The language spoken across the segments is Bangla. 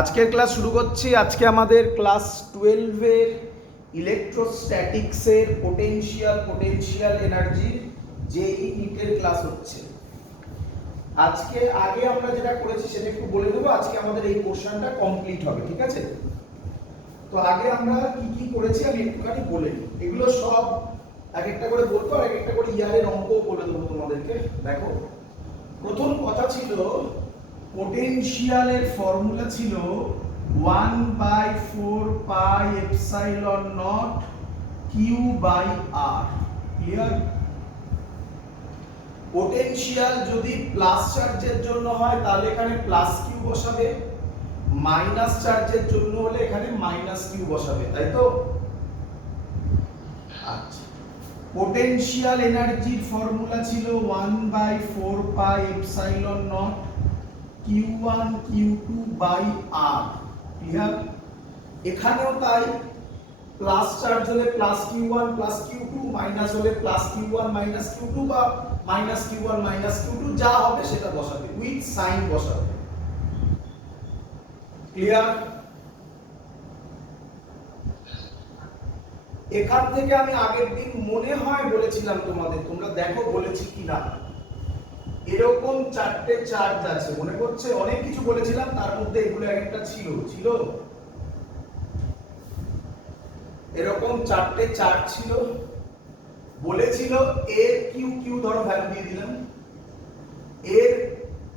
আজকের ক্লাস শুরু করছি। আজকে আমাদের ক্লাস 12 এর ইলেকট্রোস্ট্যাটিক্সের পোটেনশিয়াল এনার্জির জেই নিটের ক্লাস হচ্ছে। আজকে আগে আমরা যেটা করেছি সেটা একটু বলে দেবো। আজকে আমাদের এই পোর্শনটা কমপ্লিট হবে, ঠিক আছে? তো আগে আমরা কি কি করেছি আমি একটুখানি বলে নিই। এগুলো সব এক একটা করে বলবো আর এক একটা করে ইয়ারের অঙ্কও বলে দেবো তোমাদেরকে। দেখো, প্রথম কথা ছিল পোটেনশিয়ালের ফর্মুলা ছিল 1/4 pi epsilon naught Q by R. Clear? Potential যদি প্লাস চার্জের জন্য হয় তাহলে এখানে প্লাস কিউ বসাবে, মাইনাস চার্জের জন্য হলে এখানে মাইনাস কিউ বসাবে, তাই তো? আচ্ছা, পোটেনশিয়াল এনার্জির ফর্মুলা ছিল 1/4 pi epsilon naught Q1 Q2 by R। Clear? এখানেও তাই, প্লাস চার্জ হলে plus Q1 plus Q2, minus হলে প্লাস Q1 মাইনাস Q2 বা মাইনাস Q1 মাইনাস Q2, যা হবে সেটা বসাবে, উইথ সাইন বসাবে। ক্লিয়ার? এখান থেকে আমি আগের দিন মনে হয় বলেছিলাম তোমাদের, তোমরা দেখো বলেছি কিনা, এরকম চারটে চার্জ আছে, মনে করছে? অনেক কিছু বলেছিলাম, তার মধ্যে এগুলো একটা ছিল এরকম চারটে চার্জ ছিল। বলেছিল এর কিউ কিউ ধরো ভ্যালু দিয়ে দিলাম, এর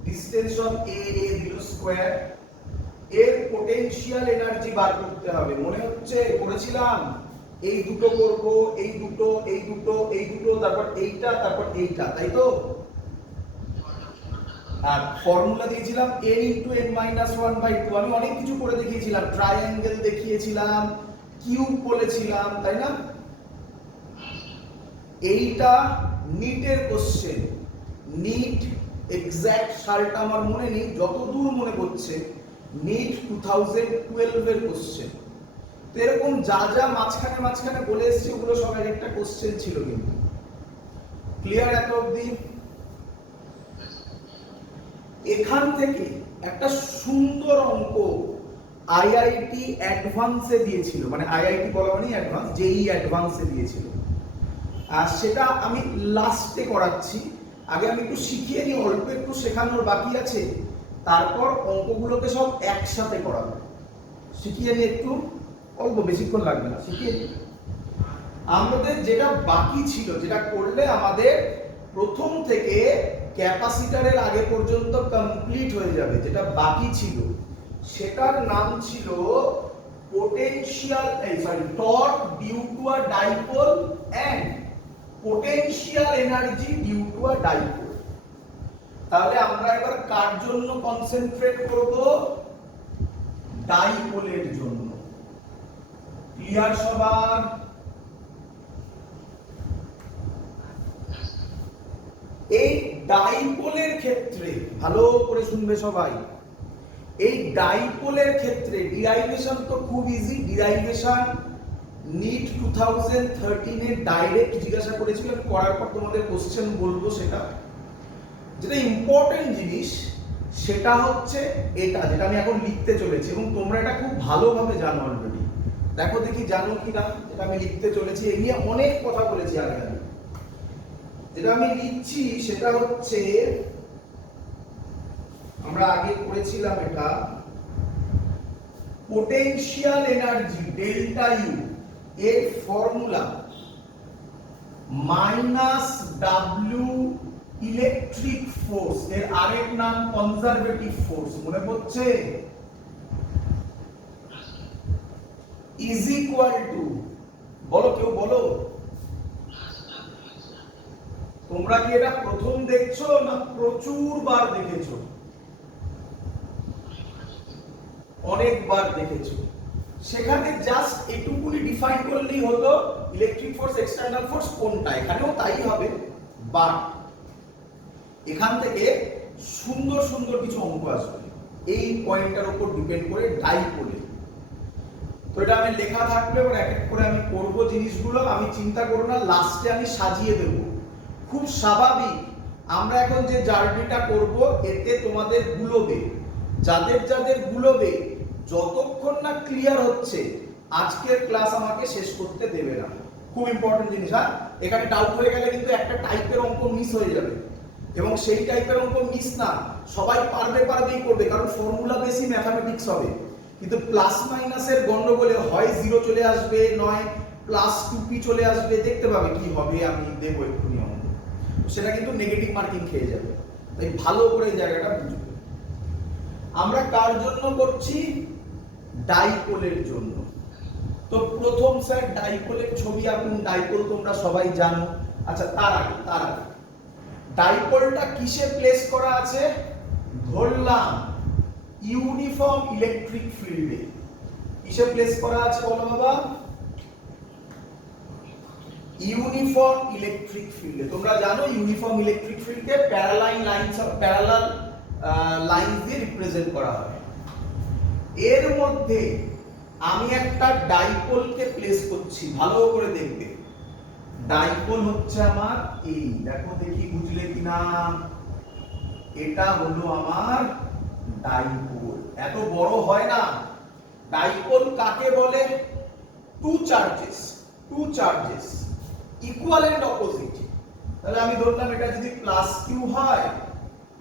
ডিসটেন্স অফ এ দিল স্কয়ার, এর পোটেনশিয়াল এনার্জি বার করতে হবে। মনে হচ্ছে করেছিলাম এই দুটো করব, এই দুটো, তারপর এইটা, তারপর এইটা, তাই তো? আর ফর্মুলা দিয়েছিলাম n * n-1/2। আমি অনেক কিছু করে দেখিয়েছিলাম, ট্রায়াঙ্গেল দেখিয়েছিলাম, কিউব বলেছিলাম, তাই না? এইটা নিটের কোশ্চেন। নিট এক্সাক্ট সালটা আমার মনে নেই, যতদূর মনে পড়ছে নিট 2012 এর কোশ্চেন। তো এরকম যা যা মাঝখানে বলে এসেছি ওগুলো সব একটা কোশ্চেন ছিল কিন্তু। ক্লিয়ার এত অবধি? এখান থেকে একটা সুন্দর অঙ্ক আইআইটি অ্যাডভান্সে দিয়েছিল, মানে আইআইটি বলা মানে অ্যাডভান্স, জেই অ্যাডভান্সে দিয়েছিল। আর সেটা আমি লাস্টে করাচ্ছি। আগে আমি একটু শিখিয়ে নিই, অল্প একটু শেখানোর বাকি আছে, তারপর অঙ্কগুলোকে সব একসাথে করাবো। শিখিয়ে নিই একটু, অল্প, বেশিক্ষণ লাগবে না, শিখিয়ে নিই। আমাদের যেটা বাকি ছিল, যেটা করলে আমাদের প্রথম থেকে ক্যাপাসিটরের আগে পর্যন্ত কমপ্লিট হয়ে যাবে, যেটা বাকি ছিল সেটার নাম ছিল torque due to a dipole and potential energy due to a dipole. তাহলে আমরা এবার কার জন্য কনসেন্ট্রেট করব? ডাইপোলের জন্য। ক্লিয়ার সবার? এই ডাইপোলের ক্ষেত্রে ভালো করে শুনবে সবাই, এই ডাইপোলের ক্ষেত্রে ডিরাইভেশন তো খুব easy. Derivation NEET 2013 a direct জিজ্ঞাসা করেছিল, করার পর তোমাদের কোশ্চেন বলবো। সেটা যেটা ইম্পর্টেন্ট জিনিস সেটা হচ্ছে এটা, যেটা আমি এখন লিখতে চলেছি, এবং তোমরা এটা খুব ভালোভাবে জানো অলরেডি। দেখো দেখি জানো কিনা যেটা আমি লিখতে চলেছি। এই নিয়ে অনেক কথা বলেছি আগে। যেটা আমি লিখছি সেটা হচ্ছে, আমরা আগে করেছিলাম এটা, পোটেনশিয়াল এনার্জি ডেল্টা ইউ এর formula minus W electric force, এর আরেক নাম কনজারভেটিভ ফোর্স, মনে পড়ছে? ইজ ইকুয়াল টু, বলো কেউ বলো, তোমরা কি এটা প্রথম দেখছো না প্রচুর বার দেখেছো? অনেকবার দেখেছো। সেখানে জাস্ট এটুকুনি ডিফাইন করলেই হতো ইলেকট্রিক ফোর্স এক্সটার্নাল ফোর্স কোনটা, এখানেও তাই হবে। বাট এখান থেকে সুন্দর সুন্দর কিছু অঙ্ক আসবে এই পয়েন্টটার উপর ডিপেন্ড করে ডাইপোলে। তো এটা আমি লেখা থাকলে এবার এক এক করে আমি করব জিনিসগুলো। আমি চিন্তা করো না, লাস্টে আমি সাজিয়ে দেবো। খুব স্বাভাবিক, আমরা এখন যে জার্নিটা করব এতে তোমাদের গুলোবে, যাদের যাদের গুলোবে যতক্ষণ না ক্লিয়ার হচ্ছে আজকের ক্লাস আমাকে শেষ করতে দেবে না। খুব ইম্পর্টেন্ট জিনিস। হ্যাঁ, এখানে ডাউট হয়ে গেলে কিন্তু একটা টাইপের অঙ্ক মিস হয়ে যাবে, এবং সেই টাইপের অঙ্ক মিস না সবাই পারবেই করবে, কারণ ফর্মুলা বেসি ম্যাথমেটিক্স হবে। কিন্তু প্লাস মাইনাসের গন্ডগোলে হয় 0 চলে আসবে, নয় প্লাস 2p চলে আসবে, দেখতে পাবে কি হবে, আমি দেবো এক্ষুনি অঙ্ক, সেটা কিন্তু নেগেটিভ মার্কিং খেয়ে যাবে। তাই ভালো করে এই জায়গাটা বুঝবে। আমরা কার জন্য করছি? ডাইপোলের জন্য। তো প্রথম স্যার ডাইপোলের ছবি আঁকুন। ডাইপোল তোমরা সবাই জানো। আচ্ছা, তার আগে ডাইপোলটা কিসে প্লেস করা আছে? ধরলাম ইউনিফর্ম ইলেকট্রিক ফিল্ডে। কিসে প্লেস করা আছে বলো বাবা? ইউনিফর্ম ইলেকট্রিক ফিল্ডে। তোমরা জানো ইউনিফর্ম ইলেকট্রিক ফিল্ডকে প্যারালাল লাইনস দিয়ে রিপ্রেজেন্ট করা হয়। এর মধ্যে আমি একটা ডাইপোলকে প্লেস করছি, ভালো করে দেখবে। ডাইপোল হচ্ছে আমার এই, দেখো দেখি বুঝলে কিনা, এটা হলো আমার ডাইপোল। এত বড় হয় না। ডাইপোল কাকে বলে? Two charges equal and opposite. তাহলে আমি ধরলাম এটা যদি প্লাস কিউ হয়,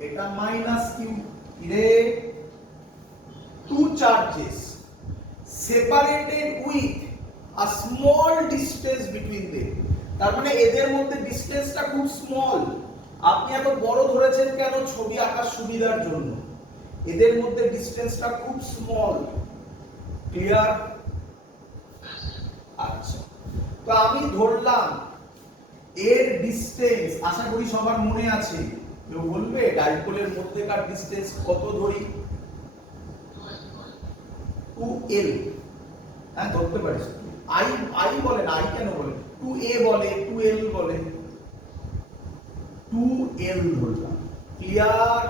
এটা মাইনাস কিউ। রে, two charges separated with a small distance between them। তার মানে এদের মধ্যে ডিসটেন্সটা খুব স্মল। আপনি এত বড় ধরেছেন কেন? ছবি আঁকার সুবিধার জন্য। এদের মধ্যে ডিসটেন্সটা খুব স্মল। ক্লিয়ার? আচ্ছা, তো আমি ধরলাম এর ডিসটেন্স, আশা করি সবার মনে আছে। কেউ বলবে ডাইপোলের মধ্যেকার ডিসটেন্স কত ধরি? 2l। হ্যাঁ, ধরতে পারিস। আই বলে না, আই কেন বলে? 2a বলে, 2l বলে, 2l ধরলাম। ক্লিয়ার?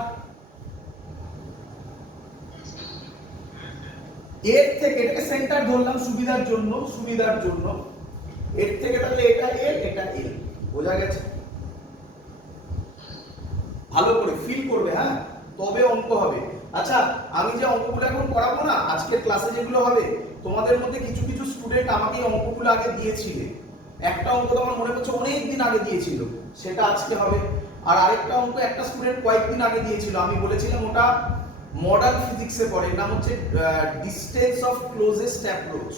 এর থেকে এটাকে সেন্টার ধরলাম সুবিধার জন্য। এর থেকে তাহলে এটা l, এটা l। বোঝা গেছে? ভালো করে ফিল করবে, হ্যাঁ, তবে অঙ্ক হবে। আচ্ছা, আমি যে অঙ্কগুলো এখন করাবো না, আজকের ক্লাসে যেগুলো হবে, তোমাদের মধ্যে কিছু কিছু স্টুডেন্ট আমাকে এই অঙ্কগুলো আগে দিয়েছিল। একটা অঙ্ক তো আমার মনে পড়ছে অনেক দিন আগে দিয়েছিল, সেটা আজকে হবে। আর আরেকটা অঙ্ক একটা স্টুডেন্ট কয়েকদিন আগে দিয়েছিল, আমি বলেছিলাম ওটা মডার্ন ফিজিক্সে পড়ে, নাম হচ্ছে ডিসটেন্স অফ ক্লোজেস্ট অ্যাপ্রোচ।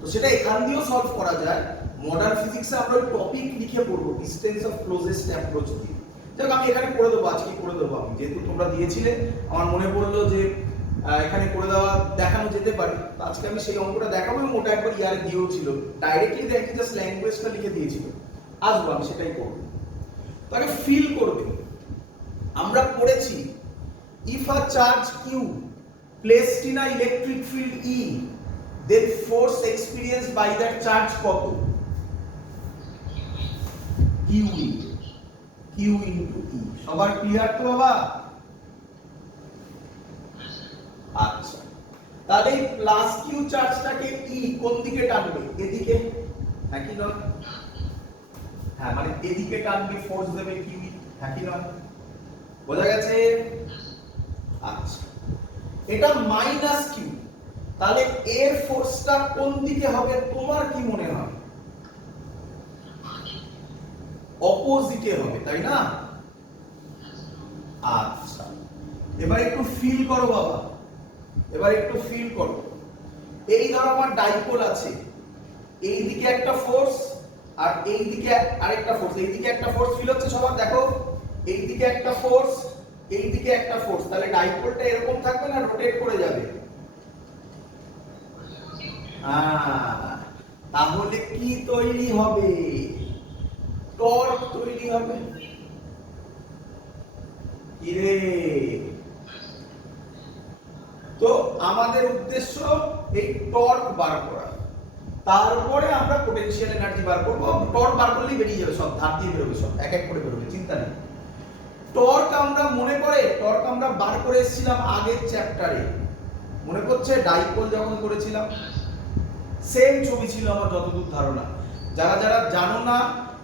তো সেটা এখান দিয়েও সলভ করা যায়। মডার্ন ফিজিক্সে আমরা ওই টপিক লিখে পড়বো, ডিসটেন্স অফ ক্লোজেস্ট অ্যাপ্রোচ দিয়ে। দেখো, আমি এখানে করে দেবো, আজকে করে দেবো। আমি যেহেতু তোমরা দিয়েছিলে, আমার মনে পড়লো যে এখানে করে দেওয়া দেখানো যেতে পারে। আজকে আমি সেই অঙ্কটা দেখাবো, এবং ওটা একবার ইয়ারে দিয়েও ছিল, ডাইরেক্টলি দেখি জাস্ট ল্যাঙ্গুয়েজটা লিখে দিয়েছিল। আসবো, আমি সেটাই করবো। তাকে ফিল করবে। আমরা পড়েছি if a charge q placed in a electric field E, then force experienced by that charge কত? q into E। সবার ক্লিয়ার তো বাবা? আচ্ছা, তাহলে এই প্লাস কিউ চার্জটাকে ই কোন দিকে টানবে? এদিকে, হ্যাঁ কি নয়? হ্যাঁ, মানে এদিকে টানবে, ফোর্স দেবে কিউ, হ্যাঁ কি নয়? বোঝা গেছে? আচ্ছা, এটা মাইনাস কিউ, তাহলে এর ফোর্সটা কোন দিকে হবে তোমার কি মনে হয়? অপোজিটে হবে, তাই না? আচ্ছা, এবার একটু ফিল করো বাবা, এবার একটু ফিল করো। এই ধরো আমার ডাইপোল আছে, এই দিকে একটা ফোর্স আর এই দিকে আরেকটা ফোর্স। এই দিকে একটা ফোর্স ফিল হচ্ছে সবার, দেখো এই দিকে একটা ফোর্স, এই দিকে একটা ফোর্স। তাহলে ডাইপোলটা এরকম থাকবে না রোটেট করে যাবে? তাহলে কি তৈরি হবে? টর্ক তৈরি হবে। কিরে, তো আমাদের উদ্দেশ্য এই টর্ক বার করা, তারপরে আমরা পোটেনশিয়াল এনার্জি বার করব। টর্ক বার করলেই বেরিয়ে যাবে, সব ধার দিয়ে বেরোবে, সব এক এক করে বেরোবে, চিন্তা নেই। টর্ক আমরা মনে করে, টর্ক আমরা বার করে এসেছিলাম আগের চ্যাপ্টারে, মনে পড়ছে? ডাইপোল যখন করেছিলাম সেম ছবি ছিল আমার যতদূর ধারণা। যারা যারা জানো না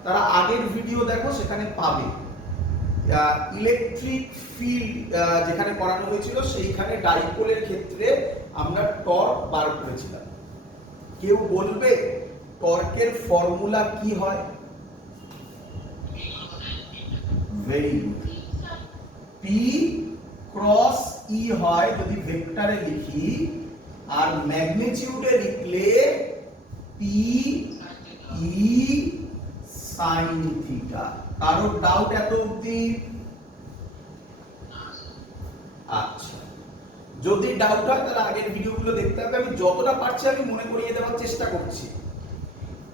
তারা আগের ভিডিও দেখো, সেখানে পাবে। ইলেকট্রিক ফিল্ড যেখানে করানো হয়েছিল সেইখানে ডাইপোলের ক্ষেত্রে আমরা টর্ক বার করেছিলাম। কেউ বলবে টর্কের ফর্মুলা কি হয়? Very good, P cross E হয় যদি ভেক্টরে লিখি, আর ম্যাগনিটিউডে লিখলে পি ই সাইন থিটা। কারো ডাউট এত অবধি? আচ্ছা, যদি ডাউট হয় তাহলে আগের ভিডিওগুলো দেখতে হবে। আমি যতটা পারছি আমি মনে করিয়ে দেওয়ার চেষ্টা করছি।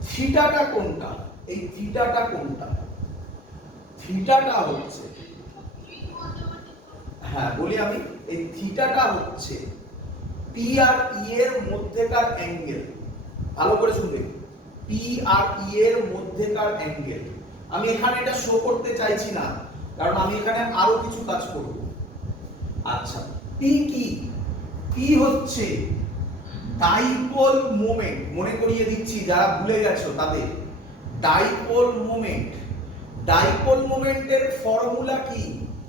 থিটাটা কোনটা? এই থিটাটা কোনটা? থিটাটা হচ্ছে, হ্যাঁ বলি আমি, এই থিটাটা হচ্ছে পি আর ই এর মধ্যেকার অ্যাঙ্গেল। ভালো করে শুনবে, পি আর ই এর মধ্যেকার অ্যাঙ্গেল। আমি এখানে এটা শো করতে চাইছি না, কারণ আমি এখানে আরো কিছু কাজ করব। আচ্ছা, পি কি? পি হচ্ছে ডাইপোল মোমেন্ট। মনে করিয়ে দিচ্ছি যারা ভুলে গেছো তাদের, ডাইপোল মোমেন্ট। ডাইপোল মোমেন্টের ফর্মুলা কি?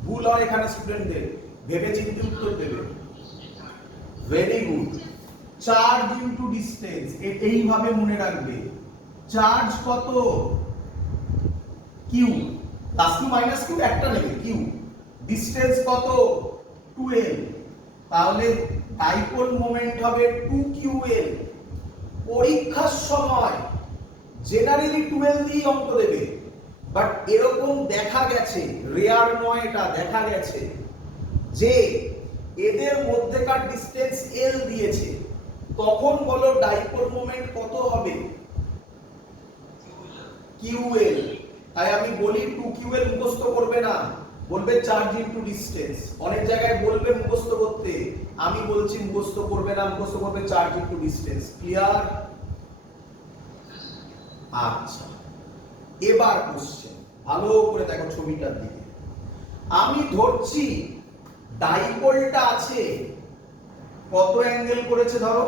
ভুল হয় এখানে স্টুডেন্টদের, ভেবে চিন্তে উত্তর দেবে। Very good, charge into distance. এইভাবে মনে রাখবে, চার্জ কত? Q, plus Q minus Q একটা নেবে, কিউ। ডিসটেন্স কত? 2l। তাহলে ডাইপোল মোমেন্ট হবে 2ql। পরীক্ষার সময় জেনারেলি 12 দিয়ে অঙ্ক দেবে, বাট এরকম দেখা গেছে, রেয়ার নয় এটা, দেখা গেছে যে এদের মধ্যেকার ডিসটেন্স l দিয়েছে, তখন বলো ডাইপোল মোমেন্ট কত হবে? ql। তাই আমি বলি 2ql মুখস্থ করবে না, বলবে চার্জ ইনটু ডিসটেন্স। অনেক জায়গায় বলবে মুখস্থ করতে, আমি বলছি মুখস্থ করবে না, মুখস্থ করবে চার্জ ইনটু ডিসটেন্স। ক্লিয়ার? আচ্ছা, এবার কোশ্চেন ভালো করে দেখো ছবিটার দিকে। আমি ধরছি ডাইপোলটা আছে, কত অ্যাঙ্গেল করেছে ধরো?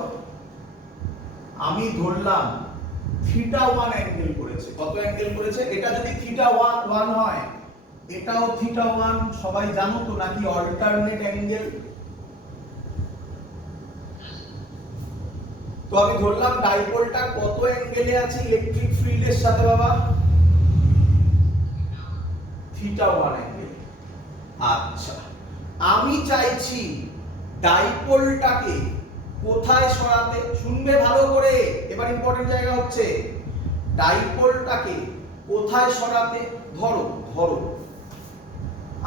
আমি ধরলাম θ1 অ্যাঙ্গেল করেছে। কত অ্যাঙ্গেল করেছে? এটা যদি θ1 হয়, এটাও θ1, সবাই জানো তো নাকি? Alternate angle. তো আমি ধরলাম ডাইপোলটা কত অ্যাঙ্গেলে আছে ইলেকট্রিক ফিল্ডের সাথে বাবা? θ1 অ্যাঙ্গেল। আচ্ছা, আমি চাইছি ডাইপোলটাকে কোথায় সরাতে? শুনবে ভালো করে, এবার ইম্পর্টেন্ট জায়গা হচ্ছে ডাইপোলটাকে কোথায় সরাতে। ধরো ধরো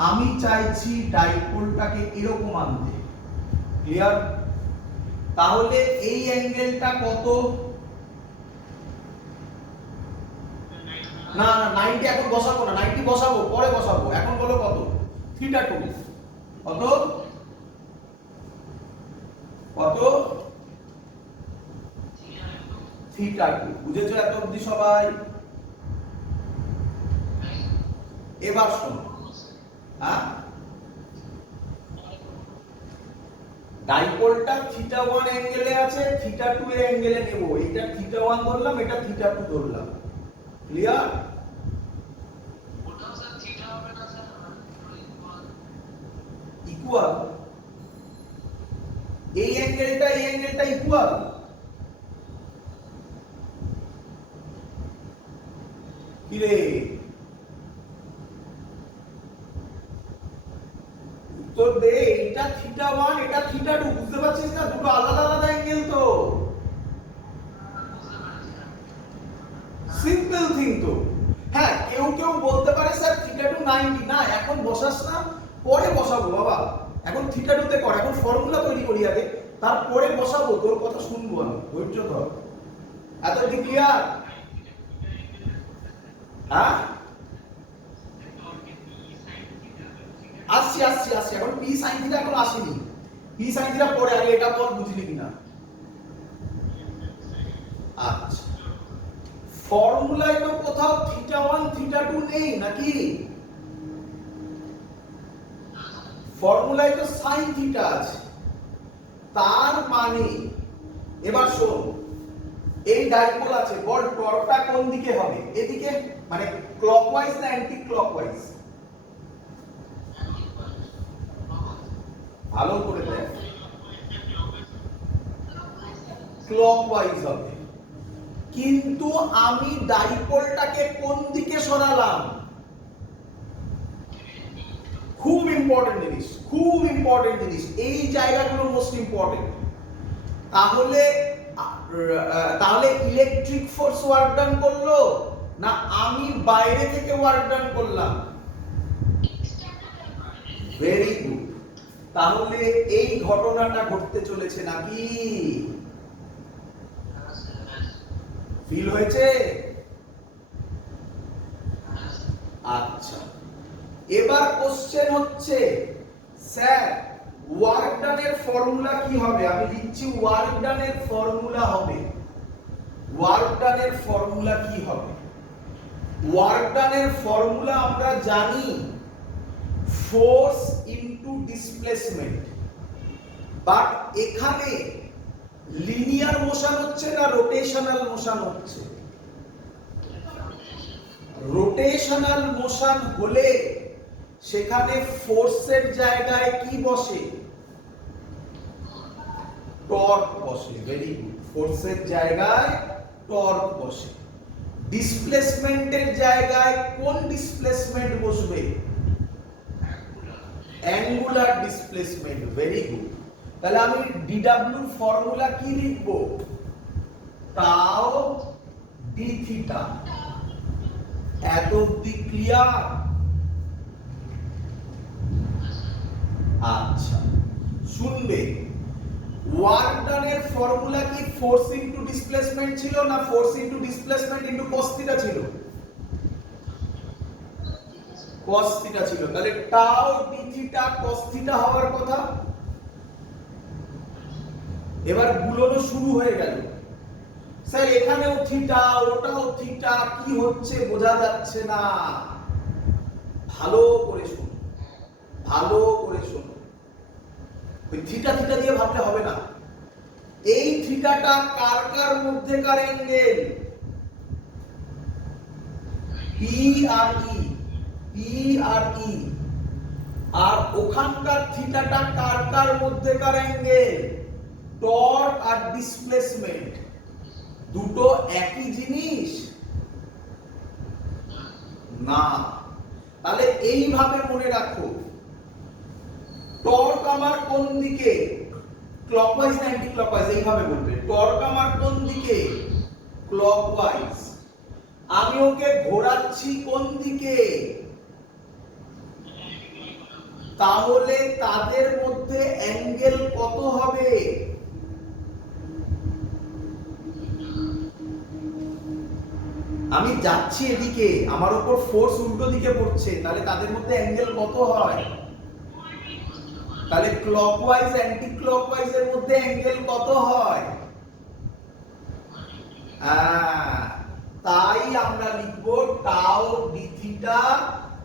আমি চাইছি ডাইপোলটাকে এরকম আনতে। ক্লিয়ার? তাহলে এই অ্যাঙ্গেলটা কত? না না, 90 এখন বসাবো না, 90 বসাবো পরে বসাবো, এখন বলো কত? θ2। কত? কত? θ2। বুঝেছো এত অবধি সবাই? এবার শোনো, হ্যাঁ, ডাইপোলটা θ1 অ্যাঙ্গেলে আছে, θ2 এর অ্যাঙ্গেলে নেব। এটা θ1 ধরলাম, এটা θ2 ধরলাম। ক্লিয়ার? ওটা স্যার θ হবে না স্যার, ইকুয়াল। এই অ্যাঙ্গেলটা ইকুয়াল। কি রে, উত্তর দে। এটা θ1, এটা θ2, বুঝতে পারছিস না? দুটো আলাদা আলাদা অ্যাঙ্গেল তো। সিম্পল থিং তো। হ্যাঁ, কেউ কেউ বলতে পারে স্যার θ2 90। না, এখন বসাস না, পরে বসাবো বাবা। এখন θ2 তে কর, এখন ফর্মুলা তৈরি করি আগে, তারপরে বসাবো, তোর কথা শুনবো আমি। ধৈর্য ধর। এত কি ক্লিয়ার? হ্যাঁ, আসছি আসছি আসছি। এখন পি সাইন থিটা এখন আসেনি, পি সাইন থিটা পরে, আগে এটা পর, বুঝলি কিনা? আচ্ছা, ফর্মুলায় তো কোথাও θ1 θ2 নেই নাকি? ফর্মুলায় তো সাইন থিটা আছে। তার মানে এবার শোন, এই ডাইপোল আছে, বল টর্কটা কোন দিকে হবে? এদিকে, মানে ক্লকওয়াইজ না অ্যান্টি ক্লকওয়াইজ? ভালো করে দেখ, ক্লকওয়াইজ হবে, কিন্তু আমি ডাইপোলটাকে কোন দিকে সরালাম? খুব ইম্পর্টেন্ট জিনিস, খুব ইম্পর্টেন্ট জিনিস, এই জায়গাগুলো মোস্ট ইম্পর্টেন্ট। তাহলে তাহলে ইলেকট্রিক ফোর্স ওয়ার্ক ডান করলো না আমি বাইরে থেকে ওয়ার্ক ডান করলাম? Very good. তাহলে এই ঘটনাটা ঘটতে চলেছে নাকি? ফিল হয়েছে? আচ্ছা, এবার কোশ্চেন হচ্ছে স্যার ওয়ার্ক ডানের ফর্মুলা কি হবে? আমি লিখছি ওয়ার্ক ডানের ফর্মুলা হবে, ওয়ার্ক ডানের ফর্মুলা কি হবে? ওয়ার্ক ডানের ফর্মুলা আমরা জানি ফোর্স ইনটু ডিসপ্লেসমেন্ট, বাট এখানে লিনিয়ার মোশন হচ্ছে না রোটেশনাল মোশন হচ্ছে? রোটেশনাল মোশন হলে সেখানে ফোর্সের জায়গায় কি বসে? টর্ক বসে। ভেরি গুড, ফোর্সের জায়গায় টর্ক বসে। ডিসপ্লেসমেন্টের জায়গায় কোন ডিসপ্লেসমেন্ট বসবে? Angular displacement. Very good. তাহলে আমি ডিডব্লিউ ফর্মুলা কি লিখব? টাও ডি থিটা। এত অবধি ক্লিয়ার? আচ্ছা শুনবে, ওয়ার্ক ডানের ফর্মুলা কি ফোর্স ইনটু ডিসপ্লেসমেন্ট ছিল না force into displacement into cos theta ছিল? cos থিটা ছিল। তাহলে টাও ডি থিটা cos থিটা হওয়ার কথা। এবার গুলোনো শুরু হয়ে গেল, স্যার এখানেও থিটা ওটাও থিটা, কি হচ্ছে বোঝা যাচ্ছে না। ভালো করে শুনো, ভালো করে শোনো। ওই থিটা থিটা দিয়ে ভাবলে হবে না। এই থিটাটা কার কার মধ্যেকার অ্যাঙ্গেল? পি আর ই, পি আর ই। আর ওখানকার থিটাটা কার কার মধ্যেকার অ্যাঙ্গেল? টর্ক আর ডিসপ্লেসমেন্ট। দুটো একই জিনিস না। তাহলে এইভাবে মনে রাখো, টর্ক আমার কোন দিকে? ক্লকওয়াইজ না অ্যান্টি ক্লকওয়াইজ? এইভাবে বলবে টর্ক আমার কোন দিকে? ক্লকওয়াইজ। আমি ওকে ঘোরাচ্ছি কোন দিকে? তাহলে তাদের মধ্যে অ্যাঙ্গেল কত হবে? আমি যাচ্ছি এদিকে, আমার উপর ফোর্স উল্টো দিকে পড়ছে, তাহলে তাদের মধ্যে অ্যাঙ্গেল কত হয়? তাহলে ক্লকওয়াইজ অ্যান্টি ক্লকওয়াইজ এর মধ্যে অ্যাঙ্গেল কত হয়? তাই আমরা লিখব টাও ডি থিটা।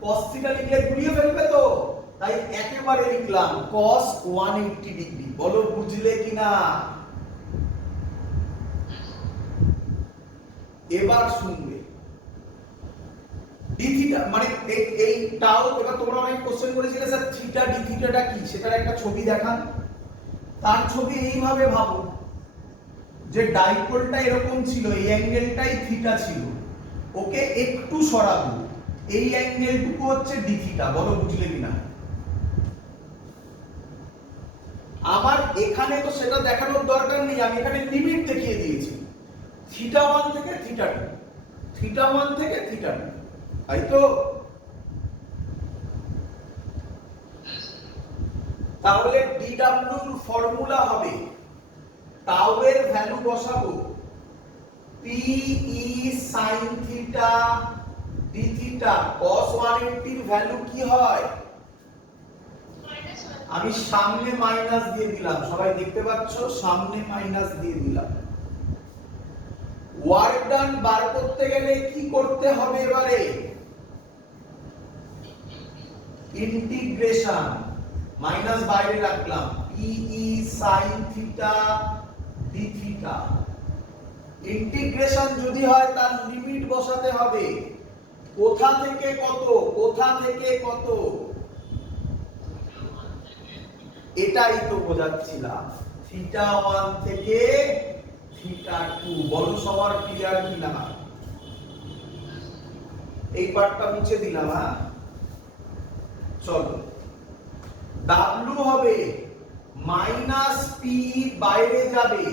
cos থিটা লিখলে ঘুরিয়ে ফেলবে তো, তাই একেবারে লিখলাম cos 180 ডিগ্রি। বলো বুঝলে কিনা? এবার শুনবে ডি থিটা মানে এই টাও। এবার তোমরা অনেক কোশ্চেন করেছিলে স্যার থিটা ডি থিটাটা কি, সেটার একটা ছবি দেখান। তার ছবি এইভাবে ভাবো যে ডাইপোলটা এরকম ছিল, এই অ্যাঙ্গেলটাই থিটা ছিল, ওকে একটু সরাবো, এই অ্যাঙ্গেলটুকু হচ্ছে ডি থিটা। বলো বুঝলে কিনা? আমার এখানে তো সেটা দেখানোর দরকার নেই, আমি এখানে লিমিট দেখিয়ে দিয়েছি। থিটা 1 থেকে থিটা 2, থিটা 1 থেকে থিটা 2, তাই তো? তাহলে ডিডব্লিউ এর ফর্মুলা হবে, টাউ এর ভ্যালু বসাবো P E sin theta D theta. cos 180 এর ভ্যালু কি হয়? আমি সামনে মাইনাস দিয়ে দিলাম, সবাই দেখতে পাচ্ছ, সামনে মাইনাস দিয়ে দিলাম। ওয়ার্ক ডান বার করতে গেলে কি করতে হবে? এবারে ইন্টিগ্রেশন, মাইনাস বাইরে রাখলাম, P E sin theta D theta. Integration যদি হয় তার লিমিট বসাতে হবে, কোথা থেকে কত, কোথা থেকে কত? এটাই তো বোঝাচ্ছিলাম, θ1 থেকে θ2। বলো সবার ক্লিয়ার কিনা? এই পার্টটা মুছে দিলাম। হ্যাঁ, চলো। W হবে মাইনাস পি, বাইরে যাবে।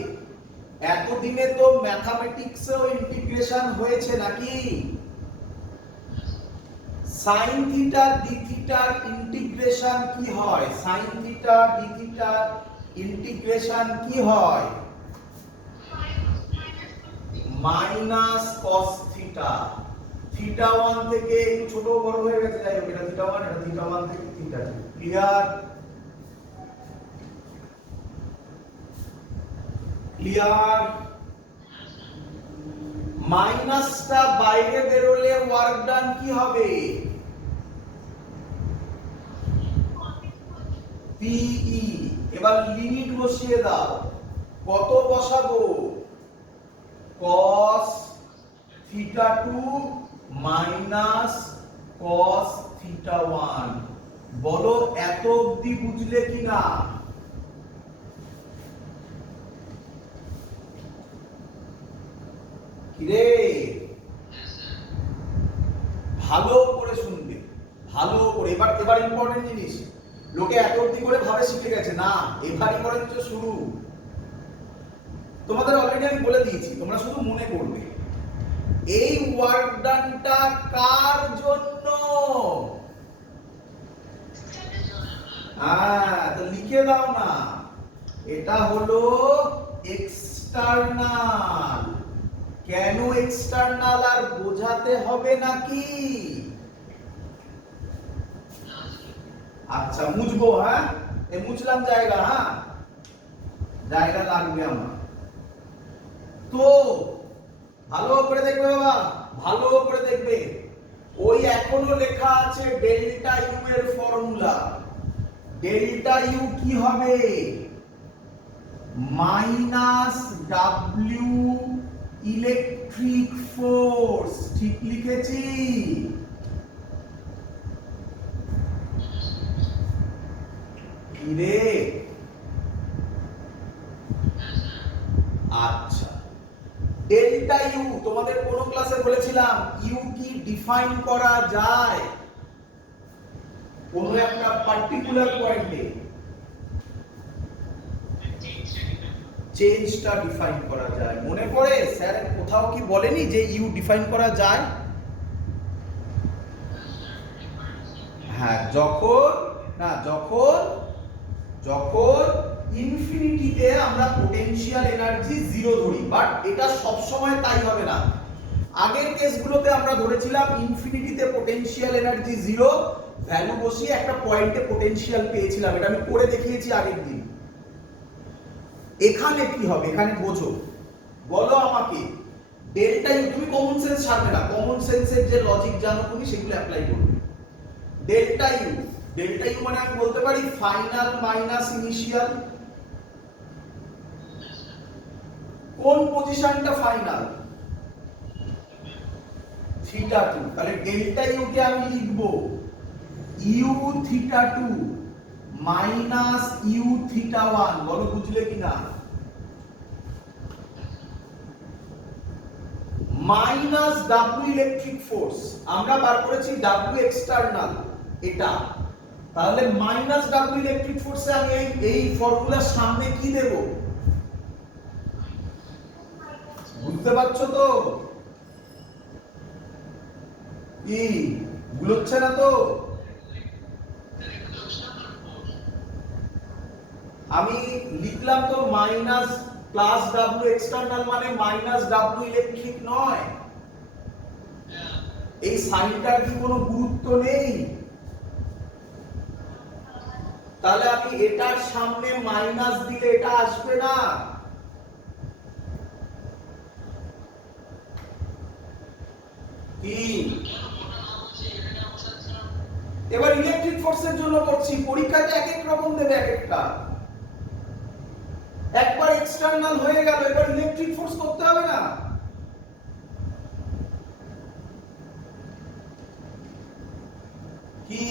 এতদিনে তো ম্যাথমেটিক্সেও ইন্টিগ্রেশন হয়েছে নাকি? সাইন থিটা ডি থিটার ইন্টিগ্রেশন কি হয়? সাইন থিটা ডি থিটার ইন্টিগ্রেশন কি হয়? Minus cos theta. θ1 থেকে একটু ছোট বড় হয়ে গেছে, যাই হোক, এটা θ1, এটা θ1 থেকে θ2। ক্লিয়ার? ক্লিয়ার? মাইনাসটা বাইরে বেরোলে ওয়ার্ক ডান কি হবে? পিই। এবার লিমিট বসিয়ে দাও। কত বসাবো? cos θ2 minus cos θ1। বলো এত অবধি বুঝলে কিনা? কিরে, ভালো করে শুনবে, ভালো করে। এবার ইম্পর্টেন্ট জিনিস, লোকে এত অবধি করে ভাবে শিখে গেছে না, এবারই করেন তো শুরু। তোমাদের অলরেডি আমি বলে দিয়েছি, তোমরা শুধু মনে করবে। এই ওয়ার্ক ডানটা কার জন্য? হ্যাঁ, তো লিখে দাও না, এটা হলো এক্সটার্নাল। কেন এক্সটার্নাল আর বোঝাতে হবে নাকি? আচ্ছা, মুছবো। হ্যাঁ, মুছলাম জায়গা। হ্যাঁ, জায়গা লাগবে আমার। তো ভালো করে দেখবে বাবা, ভালো করে দেখবে। ওই এখনো লেখা আছে ডেল্টা ইউ এর ফর্মুলা। ডেল্টা ইউ কি হবে? Minus W electric force. ঠিক লিখেছি? কিরে, আচ্ছা। ডেল্টা ইউ তোমাদের কোন ক্লাসে বলেছিলাম, ইউ কি ডিফাইন করা যায় কোন একটা পার্টিকুলার পয়েন্টে? চেঞ্জটা ডিফাইন করা যায়। মনে পড়ে স্যার কোথাও কি বলেনি যে ইউ ডিফাইন করা যায়? হ্যাঁ, যখন ইনফিনিটিতে আমরা পোটেনশিয়াল এনার্জি জিরো ধরি। বাট এটা সব সময় তাই হবে না। আগের কেসগুলোতে আমরা ধরেছিলাম ইনফিনিটিতে পোটেনশিয়াল এনার্জি জিরো, ভ্যালু বসিয়ে একটা পয়েন্টে পোটেনশিয়াল পেয়েছিলাম। এটা আমি করে দেখিয়েছি আগের দিন। এখানে কি হবে? এখানে বোঝো, বলো আমাকে। ডেল্টা ইউ, তুমি কমন সেন্স ছাড়বে না, কমন সেন্সের যে লজিক জানো তুমি সেগুলো অ্যাপ্লাই করবে। ডেল্টা ইউ মানে আমি বলতে পারি ফাইনাল মাইনাস ইনিশিয়াল। কোন পজিশনটা ফাইনাল? θ2। তাহলে ডেল্টা ইউ কে আমি লিখব ইউ θ2 মাইনাস ইউ θ1। বলো বুঝলে কিনা? মাইনাস ডাব্লিউ ইলেকট্রিক ফোর্স, আমরা বার করেছি ডাব্লিউ এক্সটার্নাল এটা। তাহলে মাইনাস ডাব্লিউ ইলেকট্রিক ফোর্সে আমি এই ফর্মুলার সামনে কি দেব? বুঝতে পারছো তো? কি বুঝছে না তো? আমি লিখলাম তো মাইনাস প্লাস ডাব্লিউ এক্সটার্নাল মানে মাইনাস ডাব্লিউ ইলেকট্রিক নয়। এই সাইনটার কি কোনো গুরুত্ব নেই? তাহলে আমি এটার সামনে মাইনাস দিলে এটা আসবে না। কি এবার ইলেকট্রিক ফোর্সের জন্য করছি, পরীক্ষাতে এক এক রকম দেবে এক একটা। একবার এক্সটার্নাল হয়ে গেল, এবার ইলেকট্রিক ফোর্স করতে হবে না? কি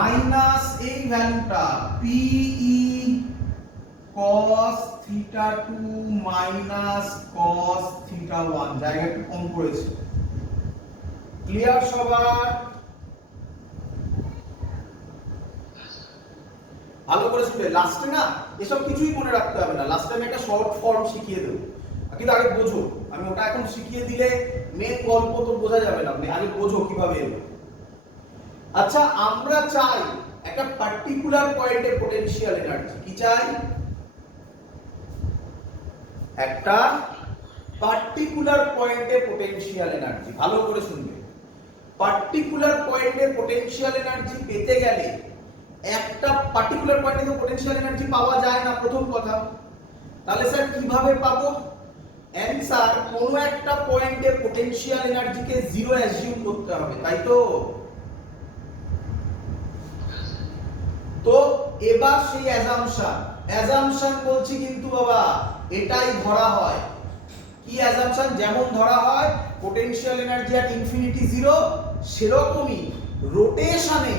মাইনাস এই ভ্যালুটা PE cos theta 2 minus cos theta 1, জায়গা একটু কম করেছে। ক্লিয়ার সবার? ভালো করে শুনে, লাস্টে না এসব কিছুই মনে রাখতে হবে না, লাস্টে আমি একটা শর্ট ফর্ম শিখিয়ে দেবো, কিন্তু আগে বোঝো। আমি ওটা এখন শিখিয়ে দিলে মেন গল্প তো বোঝা যাবে না, আগে বোঝো কিভাবে এলো। আচ্ছা, আমরা চাই একটা পার্টিকুলার পয়েন্টে পোটেনশিয়াল এনার্জি। কি চাই? একটা পার্টিকুলার পয়েন্টে পোটেনশিয়াল এনার্জি। ভালো করে শুনবে, পার্টিকুলার পয়েন্টে পোটেনশিয়াল এনার্জি পেতে গেলে একটা পার্টিকুলার পয়েন্টে তো পোটেনশিয়াল এনার্জি পাওয়া যায় না, প্রথম কথা। তাহলে স্যার কিভাবে পাবো? অ্যানসার, কোনো একটা পয়েন্টে পোটেনশিয়াল এনার্জিকে জিরো অ্যাজিউম করতে হবে, তাই তো? তো এবার সেই অ্যাজাম্পশন বলছি কিন্তু বাবা, এটাই ধরা হয়। কি অ্যাজাম্পশন? যেমন ধরা হয় পোটেনশিয়াল এনার্জি এট ইনফিনিটি জিরো, সেরকমই রোটেশনে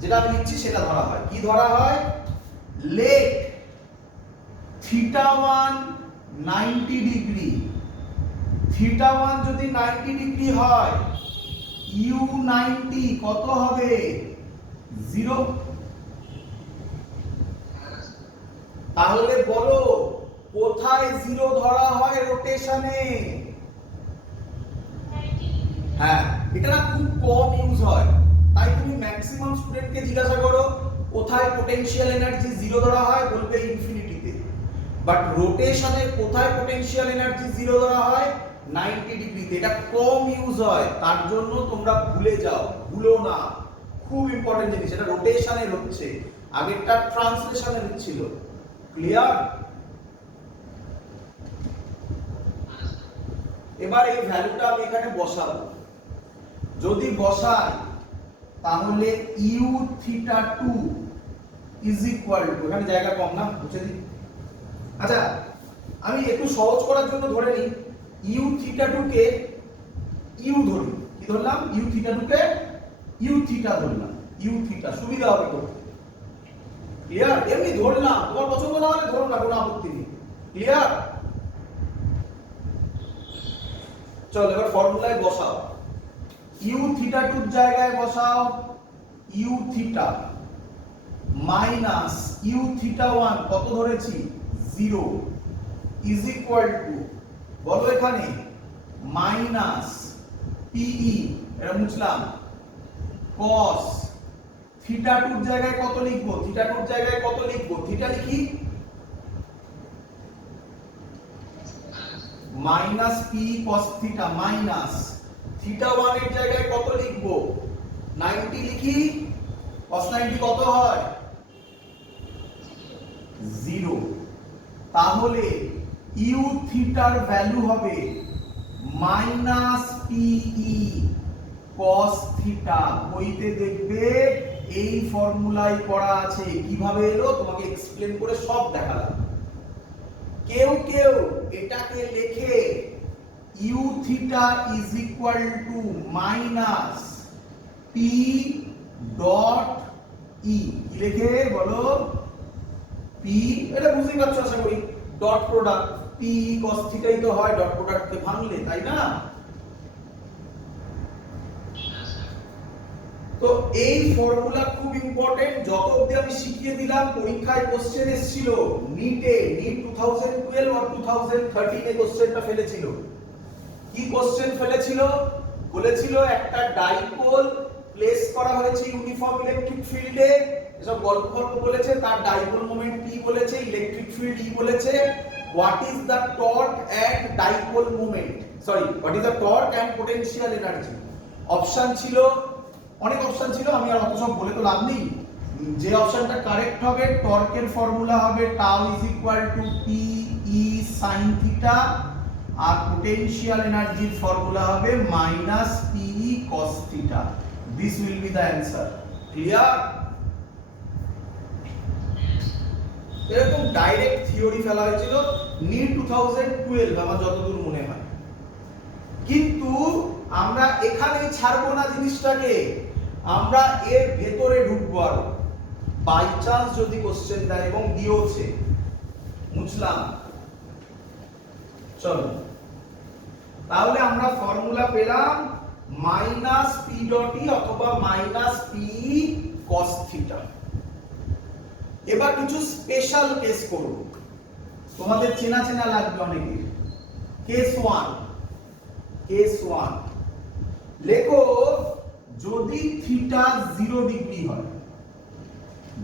যেটা আমি লিখছি সেটা ধরা হয়। কি ধরা হয়? লেট থিটা 1 90 ডিগ্রি, থিটা 1 যদি 90 ডিগ্রি হয়, ইউ 90 কত হবে? 0। তাহলে বলো কোথায় জিরো ধরা হয় রোটেশনে? হ্যাঁ, এটা না খুব কম ইউজ হয়, তাই তুমি ম্যাক্সিমাম স্টুডেন্টকে জিজ্ঞাসা করো কোথায় পোটেনশিয়াল এনার্জি জিরো ধরা হয়, বলবে ইনফিনিটিতে। বাট রোটেশনে কোথায় পোটেনশিয়াল এনার্জি জিরো ধরা হয়? 90 ডিগ্রিতে। এটা কম ইউজ হয়, তার জন্য তোমরা ভুলে যাও, ভুলো না, খুব ইম্পর্টেন্ট জিনিস। এটা রোটেশনে হচ্ছে, আগেরটা ট্রান্সলেশনে হচ্ছিল। ক্লিয়ার? এবার এই ভ্যালুটা আমি এখানে বসাবো। যদি বসাই তাহলে U theta 2 is equal to, এখানে জায়গা কম না, বুঝে দিই। আচ্ছা, আমি একটু সহজ করার জন্য ধরে নিই ইউ থিটা 2 কে ইউ ধরি। কি ধরলাম? ইউ থিটা 2 কে ইউ থিটা ধরলাম। ইউ থিটা সুবিধা হবে করতে। ক্লিয়ার? এমনি ধরলাম, তোমার পছন্দ না হলে ধরো না, কোনো আপত্তি নেই। ক্লিয়ার? চলো এবার ফর্মুলায় বসাও। ইউ থিটা 2 জায়গায় বসাও U theta minus U theta 1 কত ধরেছি? 0 ইজ ইকুয়াল টু, বলো এখানে মাইনাস পিই, এটা মুছলাম, cos থিটা 2 জায়গায় কত লিখবো? থিটা 2 জায়গায় কত লিখবো? থিটা লিখি minus P cos theta minus theta 1 এর জায়গায় কত লিখবো? 90 লিখি, cos 90 কত হয়? 0। তাহলে ইউ থিটার ভ্যালু হবে মাইনাস পিই cos থিটা। বইতে দেখবে এই ফর্মুলাই করা আছে। কিভাবে এলো তোমাকে এক্সপ্লেন করে সব দেখালাম। কেউ কেউ এটাকে লেখে U theta is equal to minus P dot E. কি লেখে বলো? পি, এটা বুঝতেই পারছো আশা করি, ডট প্রোডাক্ট পি cos থিটাই তো হয় ডট প্রোডাক্টকে ভাঙলে, তাই না? তো এই ফর্মুলা খুব ইম্পর্টেন্ট। যত অবধি আমি শিখিয়ে দিলাম, পরীক্ষায় কোশ্চেন এসেছিল, নিট 2012 আর 2013 এ কোশ্চেনটা ফেলেছিল। কি কোশ্চেন ফেলেছিল? বলেছিল একটা ডাইপোল প্লেস করা হয়েছে ইউনিফর্ম ইলেকট্রিক ফিল্ডে, এসব গল্প বলেছে, তার ডাইপোল মোমেন্ট P বলেছে, ইলেকট্রিক ফিল্ড E বলেছে। What is the torque and dipole moment, sorry what is the torque and potential energy? Option ছিল, অনেক অপশন ছিল, আমি আর অত সব বলে তো লাভ নেই। যে অপশনটা কারেক্ট হবে, টর্কের ফর্মুলা হবে tau is equal to P E sin theta, আর পোটেনশিয়াল এনার্জির ফর্মুলা হবে minus P E cos theta. This will be the answer. Clear? এরকম ডাইরেক্ট থিওরি ফেলা হয়েছিল নিট 2012 আমার যতদূর মনে হয়। কিন্তু আমরা এখানেই ছাড়বো না জিনিসটাকে, আমরা এর ভেতরে ঢুকবো আরো, বাই চান্স যদি কোশ্চেন দেয়, এবং দিয়েছে, বুঝলাম। চলো, তাহলে আমরা ফর্মুলা পেলাম মাইনাস পি ডট ই অথবা মাইনাস পি কস থিটা। এবার কিছু স্পেশাল কেস করব, তোমাদের চেনা চেনা লাগবে অনেকের। কেস 1 লেখো, যদি থিটা 0 ডিগ্রি হয়,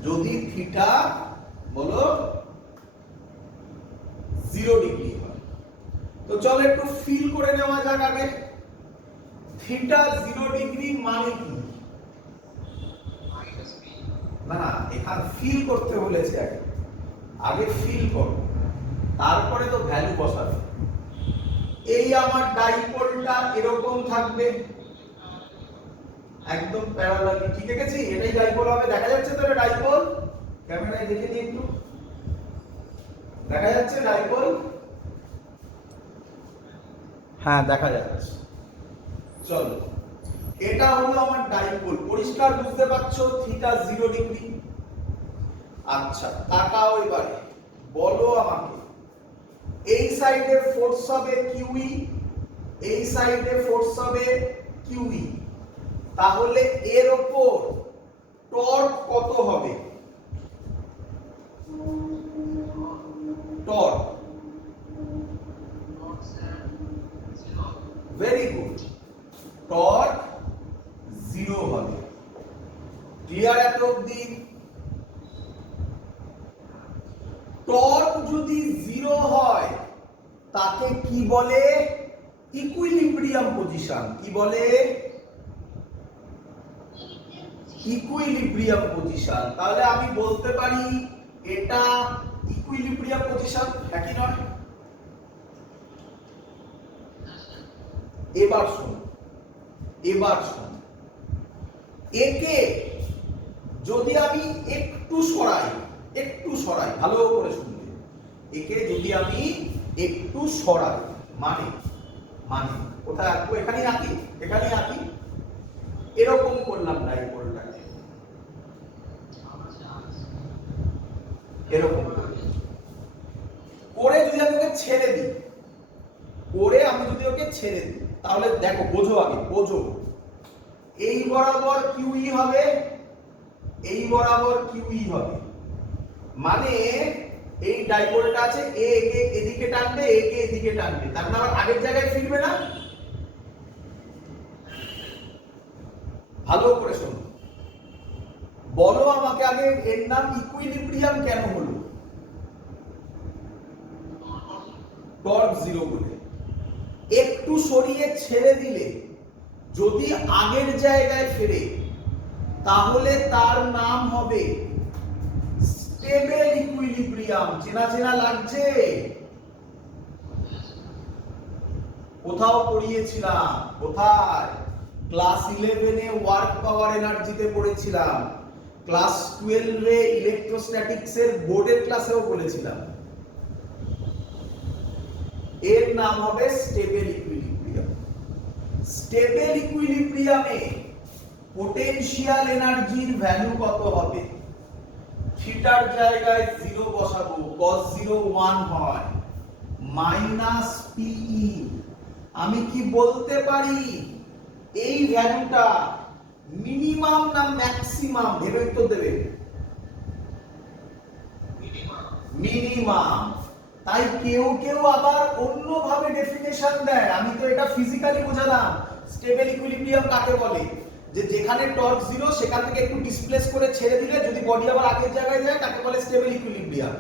যদি থিটা বলো 0 ডিগ্রি হয়, তো চলো একটু ফিল করে নেওয়া যাক আগে। থিটা 0 ডিগ্রি মানে কি? না না, এখানে ফিল করতে বলেছে, আগে ফিল করো, তারপরে তো ভ্যালু বসাবে। এই আমার ডাইপোলটা এরকম থাকবে, একদম প্যারালালি, ঠিক আছে? এটাই ডাইপোল হবে, দেখা যাচ্ছে তো? এটা ডাইপোল, ক্যামেরায় দেখে নিই একটু, দেখা যাচ্ছে ডাইপোল? হ্যাঁ দেখা যাচ্ছে। চলো, এটা হলো আমার ডাইপোল, পরিষ্কার বুঝতে পারছো? Theta 0 degree. আচ্ছা, তাকাও এবারে, বলো আমাকে, এই সাইডে ফোর্স হবে কিউই, এই সাইডে ফোর্স হবে কিউই, তাহলে এর উপর টর্ক কত হবে? টর্ক, ভেরি গুড, টর্ক 0 হবে। ক্লিয়ার এত অবধি? টর্ক যদি 0 হয় তাকে কি বলে? Equilibrium position. কি বলে? Equilibrium position. তাহলে আমি বলতে পারি এটা ইকুইলিব্রিয়াম পজিশন, একই নয়? এবার শোন, একে যদি আমি একটু সরাই, ভালো করে শুনবে, একে যদি আমি একটু সরাই, মানে কোথায় আঁকবো? এখানেই আঁকি, এরকম করলাম ডাইপোলটাকে, এরকম করে যদি আমি ওকে ছেড়ে দিই, তাহলে দেখো, বোঝো, এই বরাবর কিউই হবে, এই বরাবর কিউই হবে, মানে এই ডাইপোলটা আছে, এ কে এদিকে টানবে, এ কে এদিকে টানবে, তার মানে আবার আগের জায়গায় ফিরবে না? ভালো করে শোনো, বলো আমাকে আগে, এর নাম ইকুইলিব্রিয়াম কেন হলো? টর্ক 0 বলে। একটু সরিয়ে ছেড়ে দিলে যদি আগের জায়গায় ফেরে, তাহলে তার নাম হবে স্টেবল ইকুইলিব্রিয়াম। চেনা লাগছে? কোথাও পড়িয়েছিলাম, কোথায়? ক্লাস 11 এ ওয়ার্ক পাওয়ার এনার্জিতে পড়েছিলাম, ক্লাস 12 এ ইলেকট্রোস্ট্যাটিক্স এর বোর্ডের ক্লাসেও বলেছিলাম। এর নাম হবে স্টেবল ইকুইলিব্রিয়াম। স্টেবল ইকুইলিব্রিয়ামে পোটেনশিয়াল এনার্জির ভ্যালু কত হবে? থিটার জায়গায় 0 বসাবো, cos 0 1 হয়, মাইনাস পিই। আমি কি বলতে পারি এই ভ্যালুটা মিনিমাম না ম্যাক্সিমাম? ভেবে তো দেবে, মিনিমাম। তাই কেউ আবার অন্যভাবে ডেফিনেশন দেয়, আমি তো এটা ফিজিক্যালি বোঝালাম। স্টেবল ইকুইলিব্রিয়াম কাকে বলে? যে যেখানে টর্ক 0 সেখান থেকে একটু ডিসপ্লেস করে ছেড়ে দিলে যদি বডি আবার আগের জায়গায় যায়, তাকে বলে স্টেবল ইকুইলিব্রিয়াম।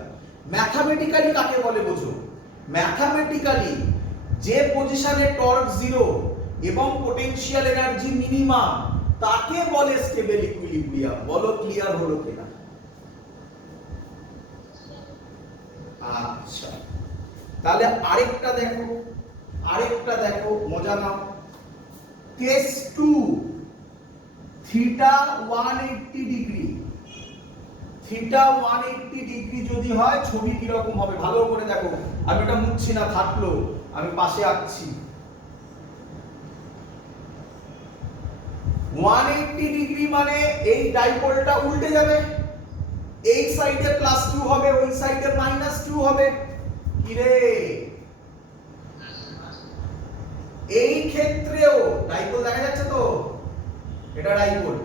ম্যাথমেটিক্যালি কাকে বলে বোঝো? ম্যাথমেটিক্যালি যে পজিশনে টর্ক 0 এবং পোটেনশিয়াল এনার্জি মিনিমাম, তাকে বলে স্টেবল ইকুইলিব্রিয়াম। বলো ক্লিয়ার হলো কিনা? আচ্ছা, তাহলে আরেকটা দেখো, মজা নাও। Case 2, theta 180 degree. Theta 180 degree যদি হয়, ছবি কিরকম হবে ভালো করে দেখো। আমি এটা মুছছি না, থাকলো, আমি পাশে আঁকছি। 180 ডিগ্রি মানে এই ডাইপোলটা উল্টে যাবে, এই সাইডে প্লাস কিউ হবে, ওই সাইডে মাইনাস কিউ হবে। কি রে, এই ক্ষেত্রেও ডাইপোল দেখা যাচ্ছে তো, এটা ডাইপোল,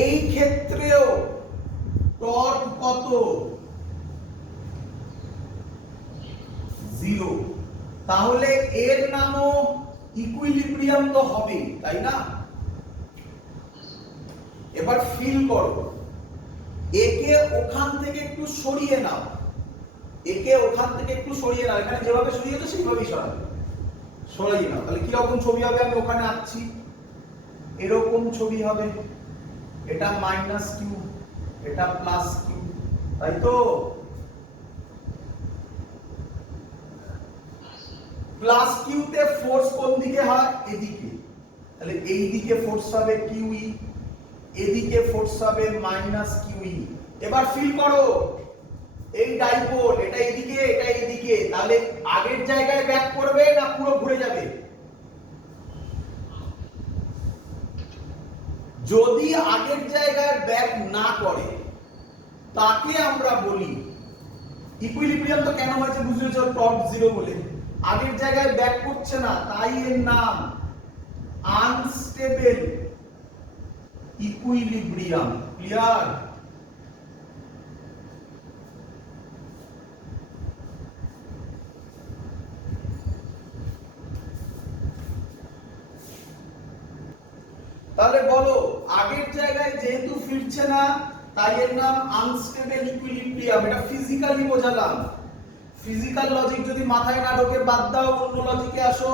এই ক্ষেত্রেও টর্ক কত? 0। তাহলে এর নামও ইকুইলিব্রিয়াম তো হবে, তাই না? এবার ফিল করো, একে ওখান থেকে একটু সরিয়ে নাও, একে ওখান থেকে একটু সরিয়ে নাও, এখানে যেভাবে সরিয়েছো সেইভাবেই সরাবে, সরিয়ে নাও। তাহলে কি রকম ছবি হবে? আমি ওখানে আঁকছি, এরকম ছবি হবে, এটা মাইনাস কিউ, এটা প্লাস কিউ, তাই তো? প্লাস কিউ তে ফোর্স কোন দিকে হয়? এদিকে, তাহলে এই দিকে ফোর্স হবে কিউই, এদিকে ফোর্স হবে মাইনাস কিউই। এবার ফিল করো, এই ডাইপোল, এটা এদিকে এটা এদিকে, তাহলে আগের জায়গায় ব্যাক করবে না পুরো ঘুরে যাবে? যদি আগের জায়গায় ব্যাক না করে তাকে আমরা বলি ইকুইলিব্রিয়াম। তো কেন হয়েছে বুঝেছো? টর্ক 0 বলে। আগের জায়গায় ব্যাক করছে না, তাই এর নাম আনস্টেবল ইকুইলিব্রিয়াম। ক্লিয়ার? তাহলে বলো, আগের জায়গায় যেহেতু ফিরছে না তাই এর নাম আনস্টেবল ইকুইলিব্রিয়াম। এটা ফিজিক্যালি বোঝালাম। ফিজিক্যাল লজিক যদি মাথায় না ঢোকে বাদ দাও, অন্য লজিকে আসো।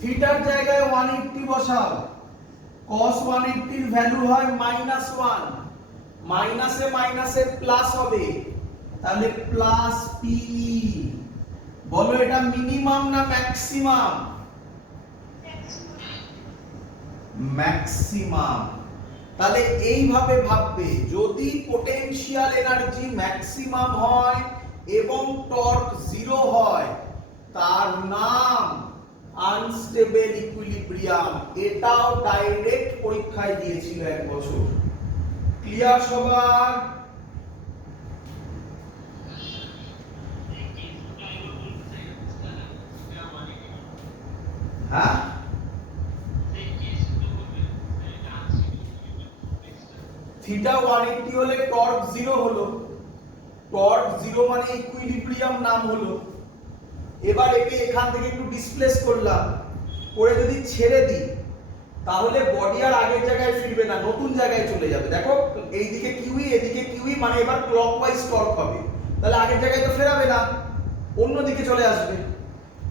থিটার জায়গায় 180 বসাও, cos 180 এর ভ্যালু হয় -1, মাইনাসে মাইনাসে প্লাস হবে, তাহলে প্লাস পিই। বলো এটা মিনিমাম না ম্যাক্সিমাম? ম্যাক্সিমাম। তাহলে এইভাবে ভাববে, যদি পোটেনশিয়াল এনার্জি ম্যাক্সিমাম হয় এবং টর্ক 0 হয় তার নাম আনস্টেবল ইকুইলিব্রিয়াম। এটাও ডাইরেক্ট পরীক্ষায় দিয়েছিল 1 বছর। ক্লিয়ার সবার? হ্যাঁ, থিটা 180 হলে টর্ক 0 হলো, টর্ক 0 মানে ইকুইলিব্রিয়াম নাম হলো। এবার একে এখান থেকে একটু ডিসপ্লেস করলাম, করে যদি ছেড়ে দিই তাহলে বডি আর আগের জায়গায় ফিরবে না, নতুন জায়গায় চলে যাবে। দেখো এইদিকে কিউই এদিকে কিউই, মানে এবার ক্লকওয়াইজ টর্ক হবে, তাহলে আগের জায়গায় তো ফেরাবে না, অন্যদিকে চলে আসবে।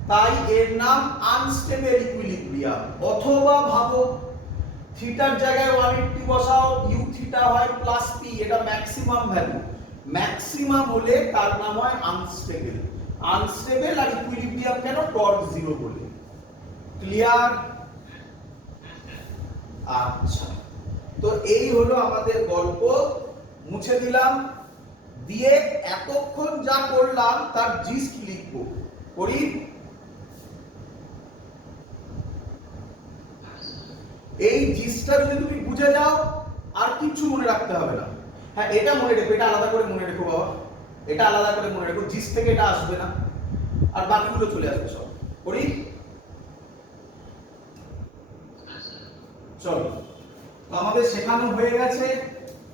তাই এর নাম আনস্টেবল ইকুইলিব্রিয়াম। অথবা ভাবো, থিটার জায়গায় 180 বসাও, ইউ থিটা হয় প্লাস পি, এটা ম্যাক্সিমাম ভ্যালু। ম্যাক্সিমাম হলে তার নাম হয় আনস্টেবল। আনস্টেবল আর ইকুইলিব্রিয়াম কেন? টর্ক 0 বলে। ক্লিয়ার? আচ্ছা, তো এই হলো আমাদের গল্প। মুছে দিলাম, দিয়ে এতক্ষণ যা করলাম তার জিস্ট লিখবো। করি? এই জিস্টটা যদি তুমি বুঝে যাও আর কিছু মনে রাখতে হবে না। হ্যাঁ, এটা মনে রেখো, এটা আলাদা করে মনে রেখো বাবা, এটা আলাদা করে মনে রেখো। জিস্ট থেকে এটা আসবে না, আর বাকিগুলো চলে আসবে সব। করি? চলো, তো আমাদের শেখানো হয়ে গেছে,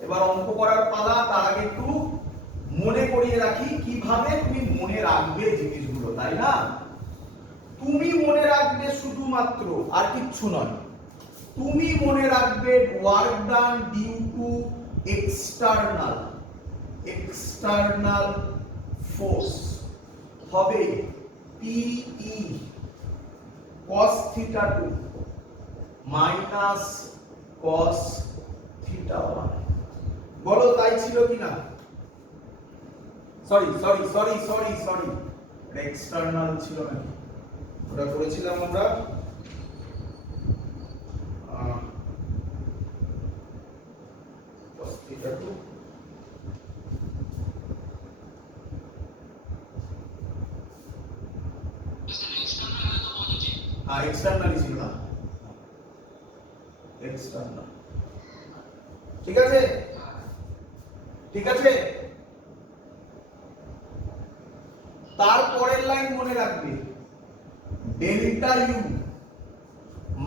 এবার অঙ্ক করার পালা। তার আগে একটু মনে করিয়ে রাখি কিভাবে তুমি মনে রাখবে জিনিসগুলো, তাই না? তুমি মনে রাখবে শুধুমাত্র, আর কিচ্ছু নয়। তুমি মনে রাখবে work done due to external force হবে PE cos theta 2 minus cos theta 1। বলো তাই ছিল কিনা? সরি, এটা এক্সটার্নাল ছিল নাকি? ওটা করেছিলাম আমরা cos থিটা 2 এক্সটার্নালি ছিল না। এক্সটার্নাল। ঠিক আছে, ঠিক আছে। তারপরের লাইন মনে রাখবে, ডেল্টা ইউ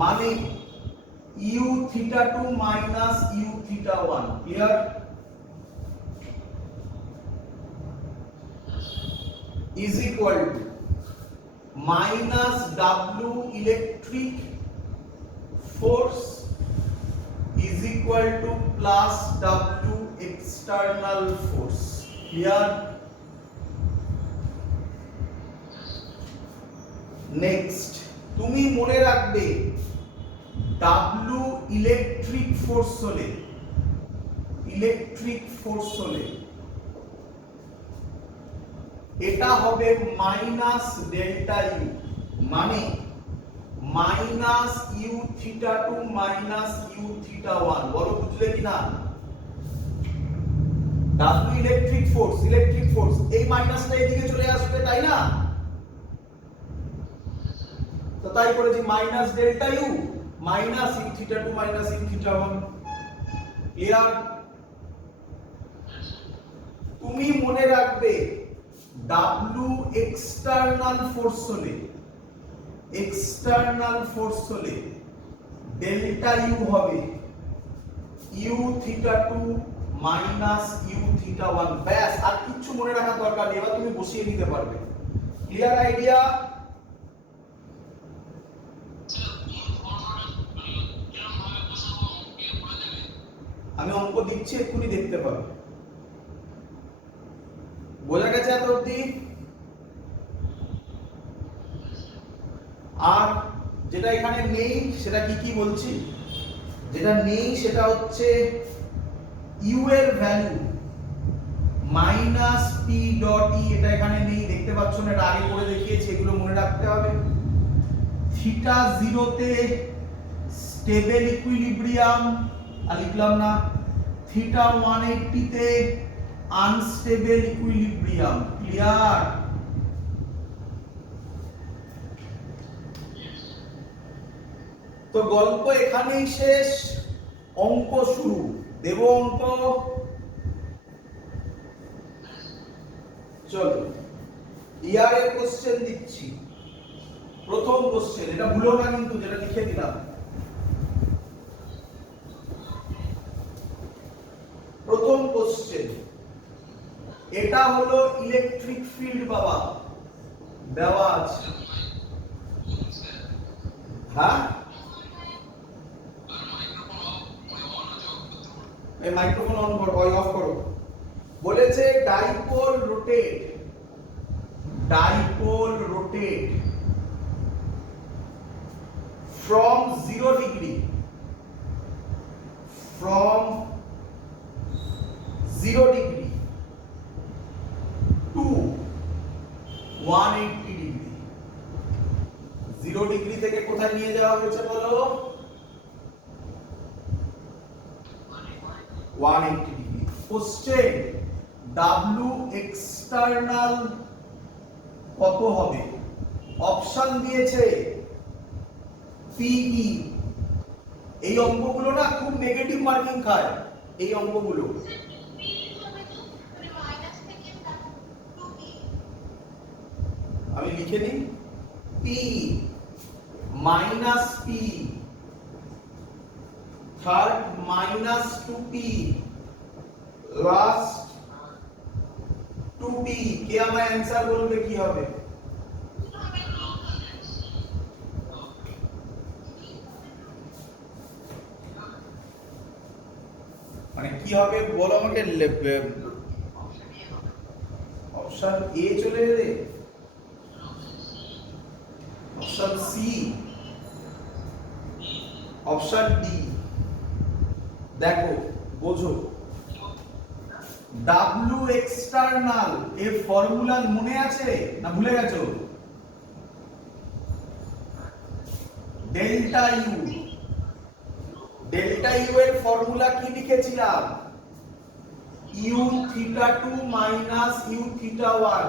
মানে U theta 2 minus U theta 1। Clear? Is equal to minus W electric force is equal to plus W external force. Clear? Next তুমি মনে রাখবে ডাব্লিউ ইলেকট্রিক ফোর্স হলে এটা হবে মাইনাস ডেল্টা ইউ মানে minus U theta 2 minus U theta 1। বলো বুঝলে কিনা? ডাব্লিউ ইলেকট্রিক ফোর্স এই মাইনাসটা এদিকে চলে আসবে, তাই না? তো তাই করেছি minus delta U minus U theta 2 minus U theta 1। Clear? তুমি মনে রাখবে ডাব্লিউ এক্সটার্নাল ফোর্স হলে ডেল্টা ইউ হবে U theta 2 minus U theta 1। ব্যাস, আর কিছু মনে রাখার দরকার নেই, এবার তুমি বসিয়ে নিতে পারবে। Clear idea? আমি অঙ্ক দিচ্ছি, এক্ষুনি দেখতে পাবে। বোঝা গেছে এত অবধি? আর যেটা এখানে নেই সেটা কি কি বলছি, যেটা নেই সেটা হচ্ছে ইউ এর ভ্যালু মাইনাস পি ডট ই, এটা এখানে নেই, দেখতে পাচ্ছ না? এটা আগে করে দেখিয়েছি, এগুলো মনে রাখতে হবে। থিটা 0 তে স্টেবল ইকুইলিব্রিয়াম, আর লিখলাম না। থিটা 180 তে আনস্টেবল ইকুইলিব্রিয়াম। ক্লিয়ার? তো গল্প এখানেই শেষ, অঙ্ক শুরু। দেব অঙ্ক? চলো ইয়ারের কোশ্চেন দিচ্ছি। প্রথম কোশ্চেন, এটা ভুলো না কিন্তু, যেটা লিখে দিলাম। প্রথম কোশ্চেন, এটা হলো ইলেকট্রিক ফিল্ড বাবা, দেওয়া আছে। হ্যাঁ, এই মাইক্রোফোন অন করো, অফ করো। বলেছে dipole rotate from 0 degree to 180 degree। 0 degree থেকে কোথায় নিয়ে যাওয়া হয়েছে বলো? 180 ডিগ্রি। কোশ্চেন, ডাব্লিউ এক্সটার্নাল কত হবে? অপশন দিয়েছে পিই। এই অঙ্কগুলো না খুব নেগেটিভ মার্কিং খায়, এই অঙ্কগুলো। আমি লিখে নিই, P minus P, third minus 2p, last 2p। কে আমার অ্যানসার বলবে কি হবে? মানে কি হবে বলো আমাকে। অপশন এ চলে এলে, অপশন সি, অপশন ডি। দেখো বোঝো, ডাব্লিউ এক্সটার্নাল এর ফর্মুলা মনে আছে না ভুলে গেছো? ডেল্টা ইউ এর ফর্মুলা কি লিখেছিলাম? U theta 2 minus U theta 1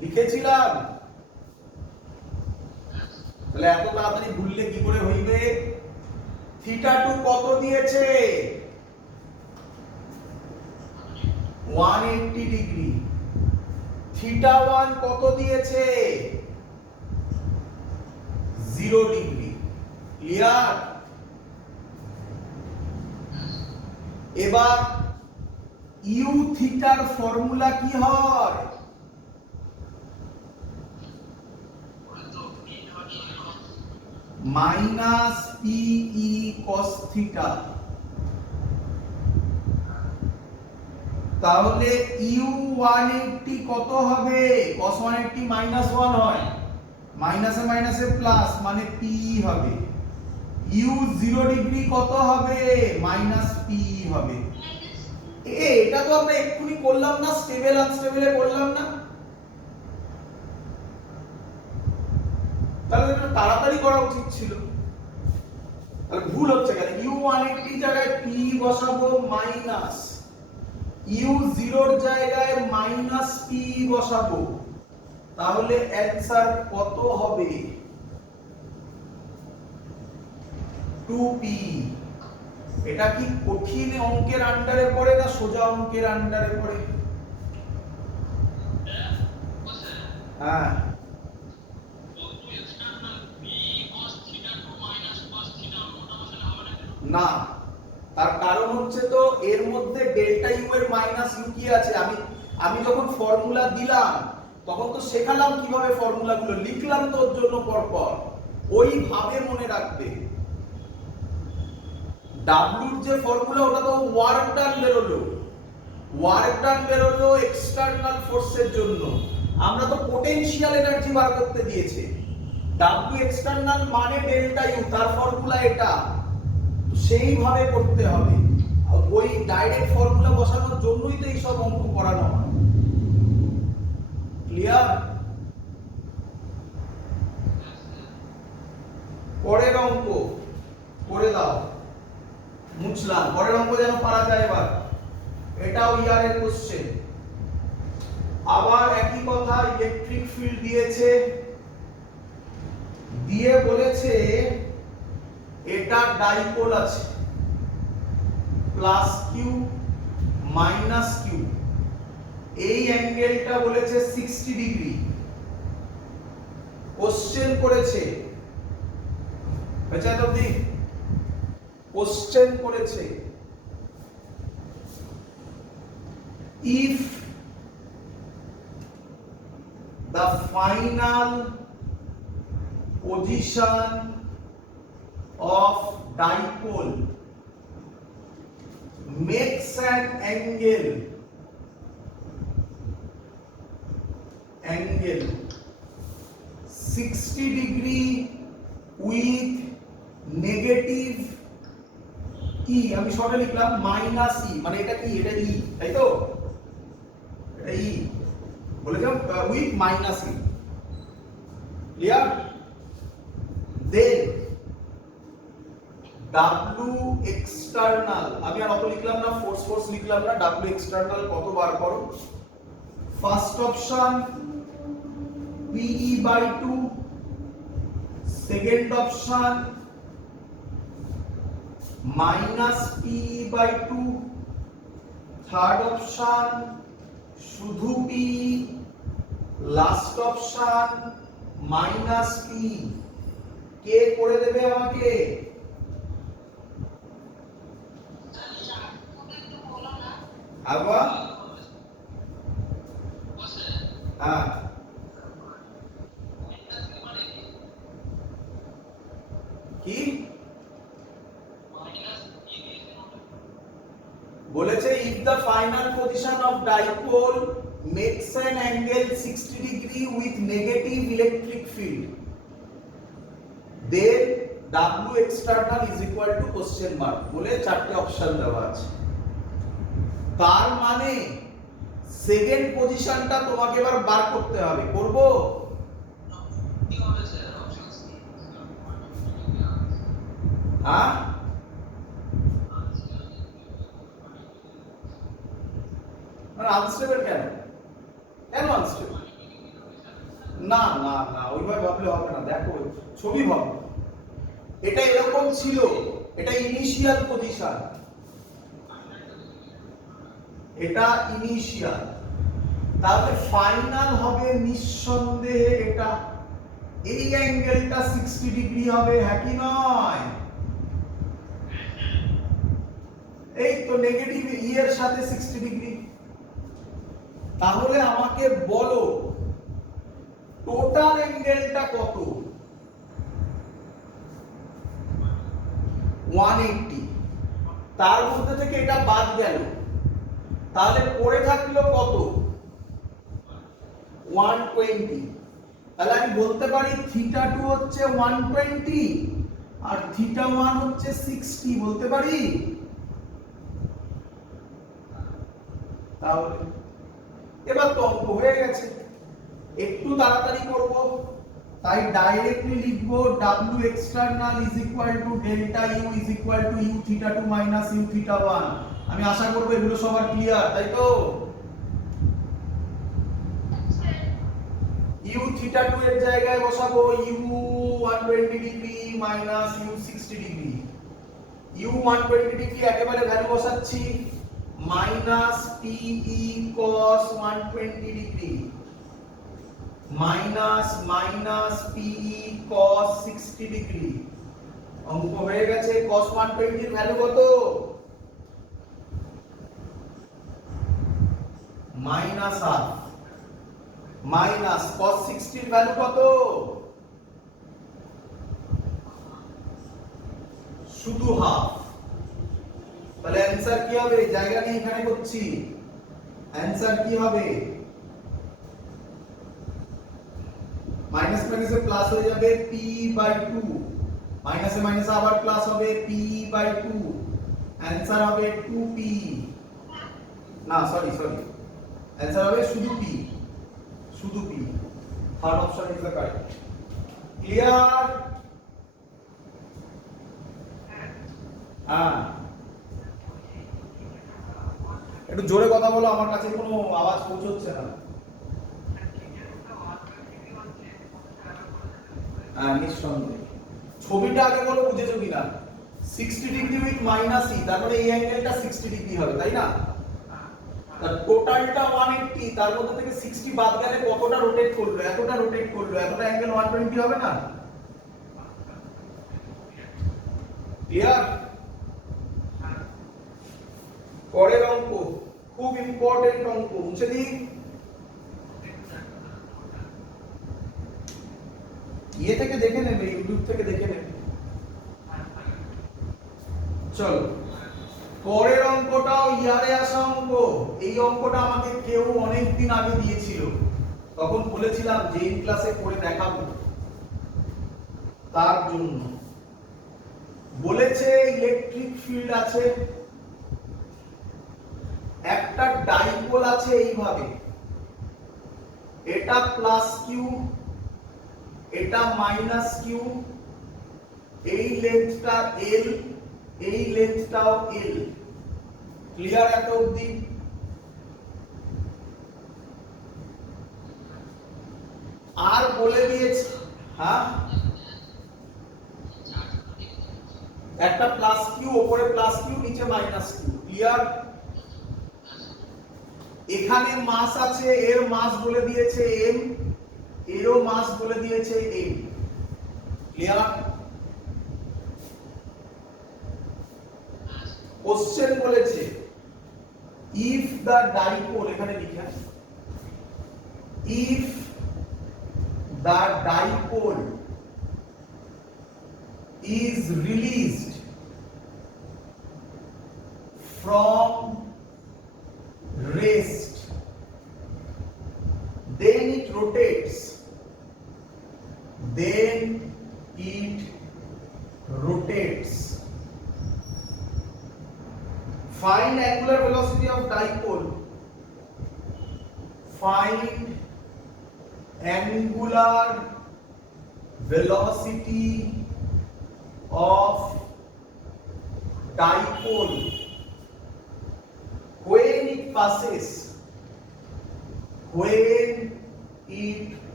লিখেছিলাম। তাহলে এত তাড়াতাড়ি ভুললে কি করে হইবে? থিটা 2 কত দিয়েছে? 180 ডিগ্রি। থিটা 1 কত দিয়েছে? 0 ডিগ্রি। ক্লিয়ার? এবার ইউ থিটার ফর্মুলা কি হয়? Minus P E cos theta. তাহলে ইউ 180 কত হবে? cos 180 মাইনাস 1 হয়, মাইনাসে মাইনাসে প্লাস, মানে পিই হবে। ইউ 0 ডিগ্রি কত হবে? মাইনাস পিই হবে। এটা তো আমরা এক্ষুনি করলাম না, স্টেবল আনস্টেবলে করলাম না? তাহলে এটা তাড়াতাড়ি করা উচিত ছিল। তাহলে ভুল হচ্ছে কেন? ইউ 180 জায়গায় পি বসাবো মাইনাস, ইউ 0 এর জায়গায় মাইনাস পি বসাবো, তাহলে অ্যানসার কত হবে? 2p। এটা কি কঠিন অঙ্কের আন্ডারে পড়ে না সোজা অঙ্কের আন্ডারে পড়ে? হ্যাঁ, না, তার কারণ হচ্ছে তো এর মধ্যে ডেল্টা ইউ এর মাইনাস লুকিয়ে আছে। আমি যখন ফর্মুলা দিলাম তখন তো শেখালাম কিভাবে ফর্মুলাগুলো লিখলাম, তোর জন্য পরপর ওইভাবে মনে রাখবে। ডাব্লিউর যে ফর্মুলা ওটা তো ওয়ার্ক ডান বেরোলো, ওয়ার্ক ডান বেরোলো এক্সটার্নাল ফোর্সের জন্য। আমরা তো পোটেনশিয়াল এনার্জি বার করতে দিয়েছে। ডাব্লিউ এক্সটার্নাল মানে ডেল্টা ইউ, তার ফর্মুলা এটা, সেইভাবে করতে হবে। ওই ডাইরেক্ট ফর্মুলা বসানোর জন্যই তো এই সব অঙ্ক করানো হয়। ক্লিয়ার? পরের অঙ্ক করে দাও, মুছলাম। পরের অঙ্ক যেন পারা যায় এবার। এটাও ইয়ারের কোশ্চেন। আবার একই কথা, ইলেকট্রিক ফিল্ড দিয়েছে, দিয়ে বলেছে এটা ডাইপোল আছে, প্লাস কিউ মাইনাস কিউ। এই অ্যাঙ্গেলটা বলেছে 60 ডিগ্রি। কোশ্চেন করেছে, বেচারা অবধি কোশ্চেন করেছে, if the final position of dipole makes an angle 60 degree with negative e, আমি শর্টে লিখলাম মাইনাস ই, মানে এটা কি? এটা ই, তাই তো? এটা ই বলেছিলাম, with minus E. Clear? Then W external, আমি আর অত লিখলাম না, ফোর্স লিখলাম না, ডাব্লিউ এক্সটার্নাল কত বার করো? First option P E by 2, second option minus P E by 2, third option শুধু P E, last option minus P. কে করে দেবে আমাকে? আবার হ্যাঁ, কি বলেছে? if the final position of dipole makes an angle 60 degree with negative electric field, then W external is equal to question mark বলে চারটে অপশন দেওয়া আছে। তার মানে সেকেন্ড পজিশনটা তোমাকে এবার বার করতে হবে। করব? হ্যাঁ, আনস্টেবল কেন? কেন আনস্টেবল? না না না, ওইভাবে ভাবলে হবে না। দেখো ছবি ভাবো, এটা এরকম ছিল, এটা ইনিশিয়াল পজিশন, এটা ইনিশিয়াল, তাহলে ফাইনাল হবে নিঃসন্দেহে এটা। এই অ্যাঙ্গেলটা 60 ডিগ্রি হবে, হ্যাঁ কি নয়? এই তো নেগেটিভ ই এর সাথে 60 ডিগ্রি। তাহলে আমাকে বলো টোটাল অ্যাঙ্গেলটা কত? 180। তার মধ্যে থেকে এটা বাদ গেল, তাহলে পড়ে থাকলো কত? 120। তাহলে আমি বলতে পারি θ2 হচ্ছে 120 আর θ1 হচ্ছে 60, বলতে পারি? তাহলে এবার তো অঙ্ক হয়ে গেছে, একটু তাড়াতাড়ি করব, তাই ডাইরেক্টলি লিখবো W external is equal to delta U is equal to U θ2 minus U θ1। আমি আশা করব এগুলো সবার ক্লিয়ার, তাই তো? U θ2 এর জায়গায় বসাবো U 120 degree minus U 60 degree. U 120 degree একেবারে ভ্যালু বসাচ্ছি, minus PE cos 120 degree minus PE cos 60 degree. অঙ্ক হয়ে গেছে। cos 120 এর ভ্যালু কত? Minus half. মাইনাস cos 60 এর ভ্যালু কত? শুধু হাফ। তাহলে অ্যানসার কি হবে? জায়গা নেই এখানে করছি, অ্যানসার কি হবে? মাইনাস মাইনাসে প্লাস হয়ে যাবে p/2, মাইনাসে মাইনাসে আবার প্লাস হবে p/2, অ্যানসার হবে 2p। না সরি অ্যানসার হবে শুধু p, শুধু p। Third option is the correct. Clear? হ্যাঁ, একটু জোরে কথা বলো, আমার কাছে কোনো আওয়াজ পৌঁছচ্ছে না। হ্যাঁ নিঃসন্দেহে। ছবিটা আগে বলো বুঝেছো কিনা? 60 ডিগ্রি উইথ মাইনাস ই, তার মানে এই অ্যাঙ্গেলটা 60 ডিগ্রি হবে, তাই না? তার টোটালটা 180, তার মধ্যে থেকে 60 বাদ গেলে কতটা রোটেট করলো? এতটা রোটেট করলো, এতটা অ্যাঙ্গেল 120 হবে না? ক্লিয়ার? পরের অঙ্ক খুব ইম্পর্টেন্ট অঙ্ক, মুছে দিই। ইয়ে থেকে দেখে নেবে, ইউটিউব থেকে দেখে নেবে। চলো পরের অঙ্কটাও ইয়ারে আসা অঙ্ক। এই অঙ্কটা আমাকে কেউ অনেক দিন আগে দিয়েছিল, তখন বলেছিলাম যে এই ক্লাসে করে দেখাবো। তার জন্য বলেছে ইলেকট্রিক ফিল্ড আছে, একটা ডাইপোল আছে এইভাবে, এটা প্লাস কিউ, এটা মাইনাস কিউ, এই লেন্থটা এল, এই লেন্থটাও এল। ক্লিয়ার এত অবধি? আর বলে দিয়েছে, হ্যাঁ একটা প্লাস কিউ, উপরে প্লাস কিউ, নিচে মাইনাস কিউ। ক্লিয়ার? এখানে মাস আছে, এর মাস বলে দিয়েছে এম, এরও মাস বলে দিয়েছে এম। ক্লিয়ার? কোশ্চেন বলেছে ইফ দ্য ডাইপোল, এখানে লিখা if the dipole is released from rest, then it rotates, find angular velocity of dipole, find angular velocity of dipole when it passes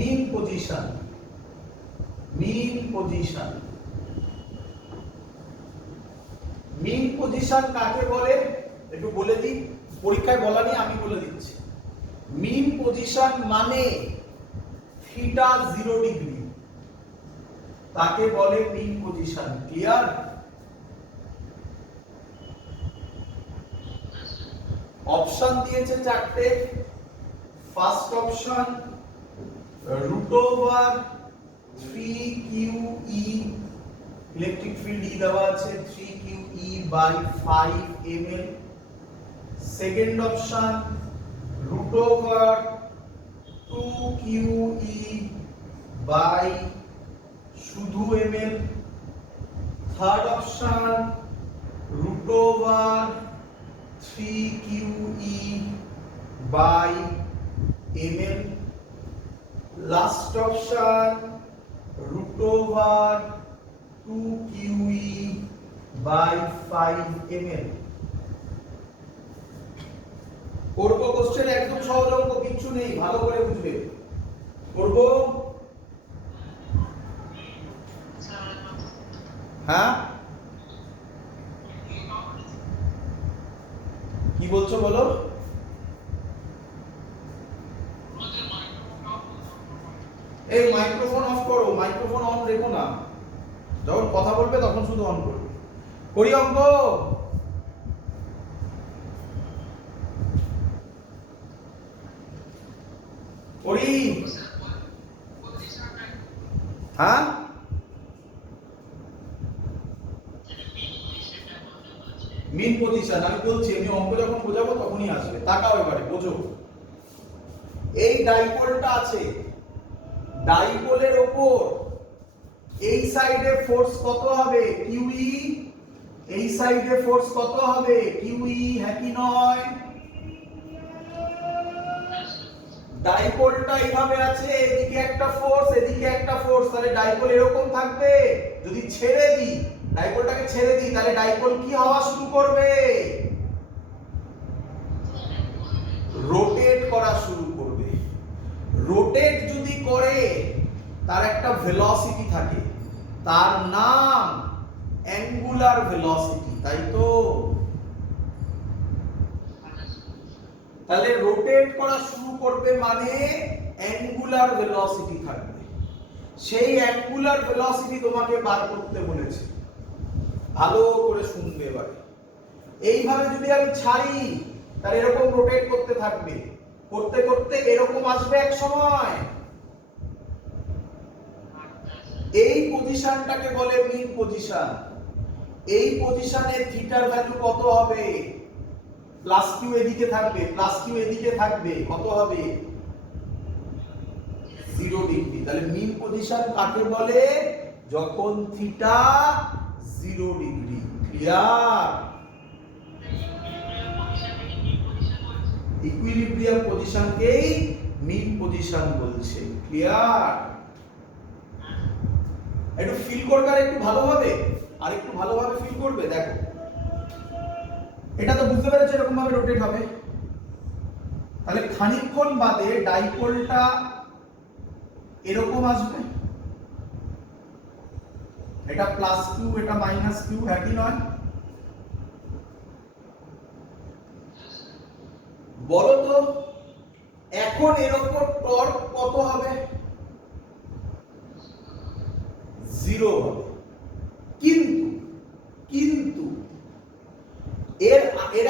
mean position mean position কাকে বলে একটু বলে দিই, পরীক্ষায় বলা নেই, আমি বলে দিচ্ছি। মিন পজিশন মানে থিটা 0 ডিগ্রি, তাকে বলে মিন পজিশন। ক্লিয়ার? অপশন দিয়েছে চারটে। First option √3QE, electric field E দেওয়া আছে 3QE/5 ml। Second option √2QE শুধু ml। Third option √3QE/ml। Last option √2QE/5 ml। করবো কোশ্চেন একদম সহজ অঙ্ক, কিচ্ছু নেই, ভালো করে বুঝবে। করবো? হ্যাঁ কি বলছো বলো? এই মাইক্রোফোন অফ করো, মাইক্রোফোন অন রেখো না, যখন কথা বলবে তখন শুধু অন করবে। করি অঙ্ক? করি? হ্যাঁ মিন পজিশন আমি বলছি, আমি অঙ্ক যখন বোঝাবো তখনই আসবে। তাকাও এবারে, বোঝো। এই ডাইপোলটা আছে, ডাইপোলের উপর এই সাইডে ফোর্স কত হবে? QE। এই সাইডে ফোর্স কত হবে? QE, হ্যাঁ কি নয়? ডাইপোলটা এইভাবে আছে, এদিকে একটা ফোর্স, এদিকে একটা ফোর্স, তাহলে ডাইপোল এরকম থাকবে। যদি ছেড়ে দিই, ডাইপোলটাকে ছেড়ে দিই, তাহলে ডাইপোল কি হওয়া শুরু করবে? রোটেট করা শুরু করবে। রোটেট যদি করে তার একটা ভেলোসিটি থাকে, তার নাম অ্যাঙ্গুলার ভেলোসিটি, তাই তো? তাহলে রোটেট করা শুরু করবে মানে অ্যাঙ্গুলার ভেলোসিটি থাকবে। সেই অ্যাঙ্গুলার ভেলোসিটি তোমাকে বার করতে বলেছে, ভালো করে শুনবে এবারে। এইভাবে যদি আমি ছাড়ি তাহলে এরকম রোটেট করতে থাকবে, করতে করতে এরকম আসবে এক সময়। এই পজিশনটাকে বলে মিন পজিশন। এই পজিশনে থিটার ভ্যালু কত হবে? প্লাস কিউ এদিকে থাকবে, প্লাস কিউ এদিকে থাকবে, কত হবে? 0 ডিগ্রি। তাহলে মিন পজিশন কাকে বলে? যখন থিটা 0 ডিগ্রি। ক্লিয়ার? ইকুইলিব্রিয়াম পজিশনকেই মিন পজিশন বলছে। ক্লিয়ার? একটু ফিল করবে আর একটু ভালোভাবে, আর একটু ভালোভাবে ফিল করবে। দেখো এটা তো বুঝতে পেরেছো এরকম ভাবে রোটেট হবে। তাহলে খানিকক্ষণ বাদে ডাইপোলটা এরকম আসবে, এটা প্লাস কিউ, এটা মাইনাস কিউ, একই নয়? বলো তো এখন এর উপর টর্ক কত হবে? 0 হবে। কিন্তু কিন্তু এর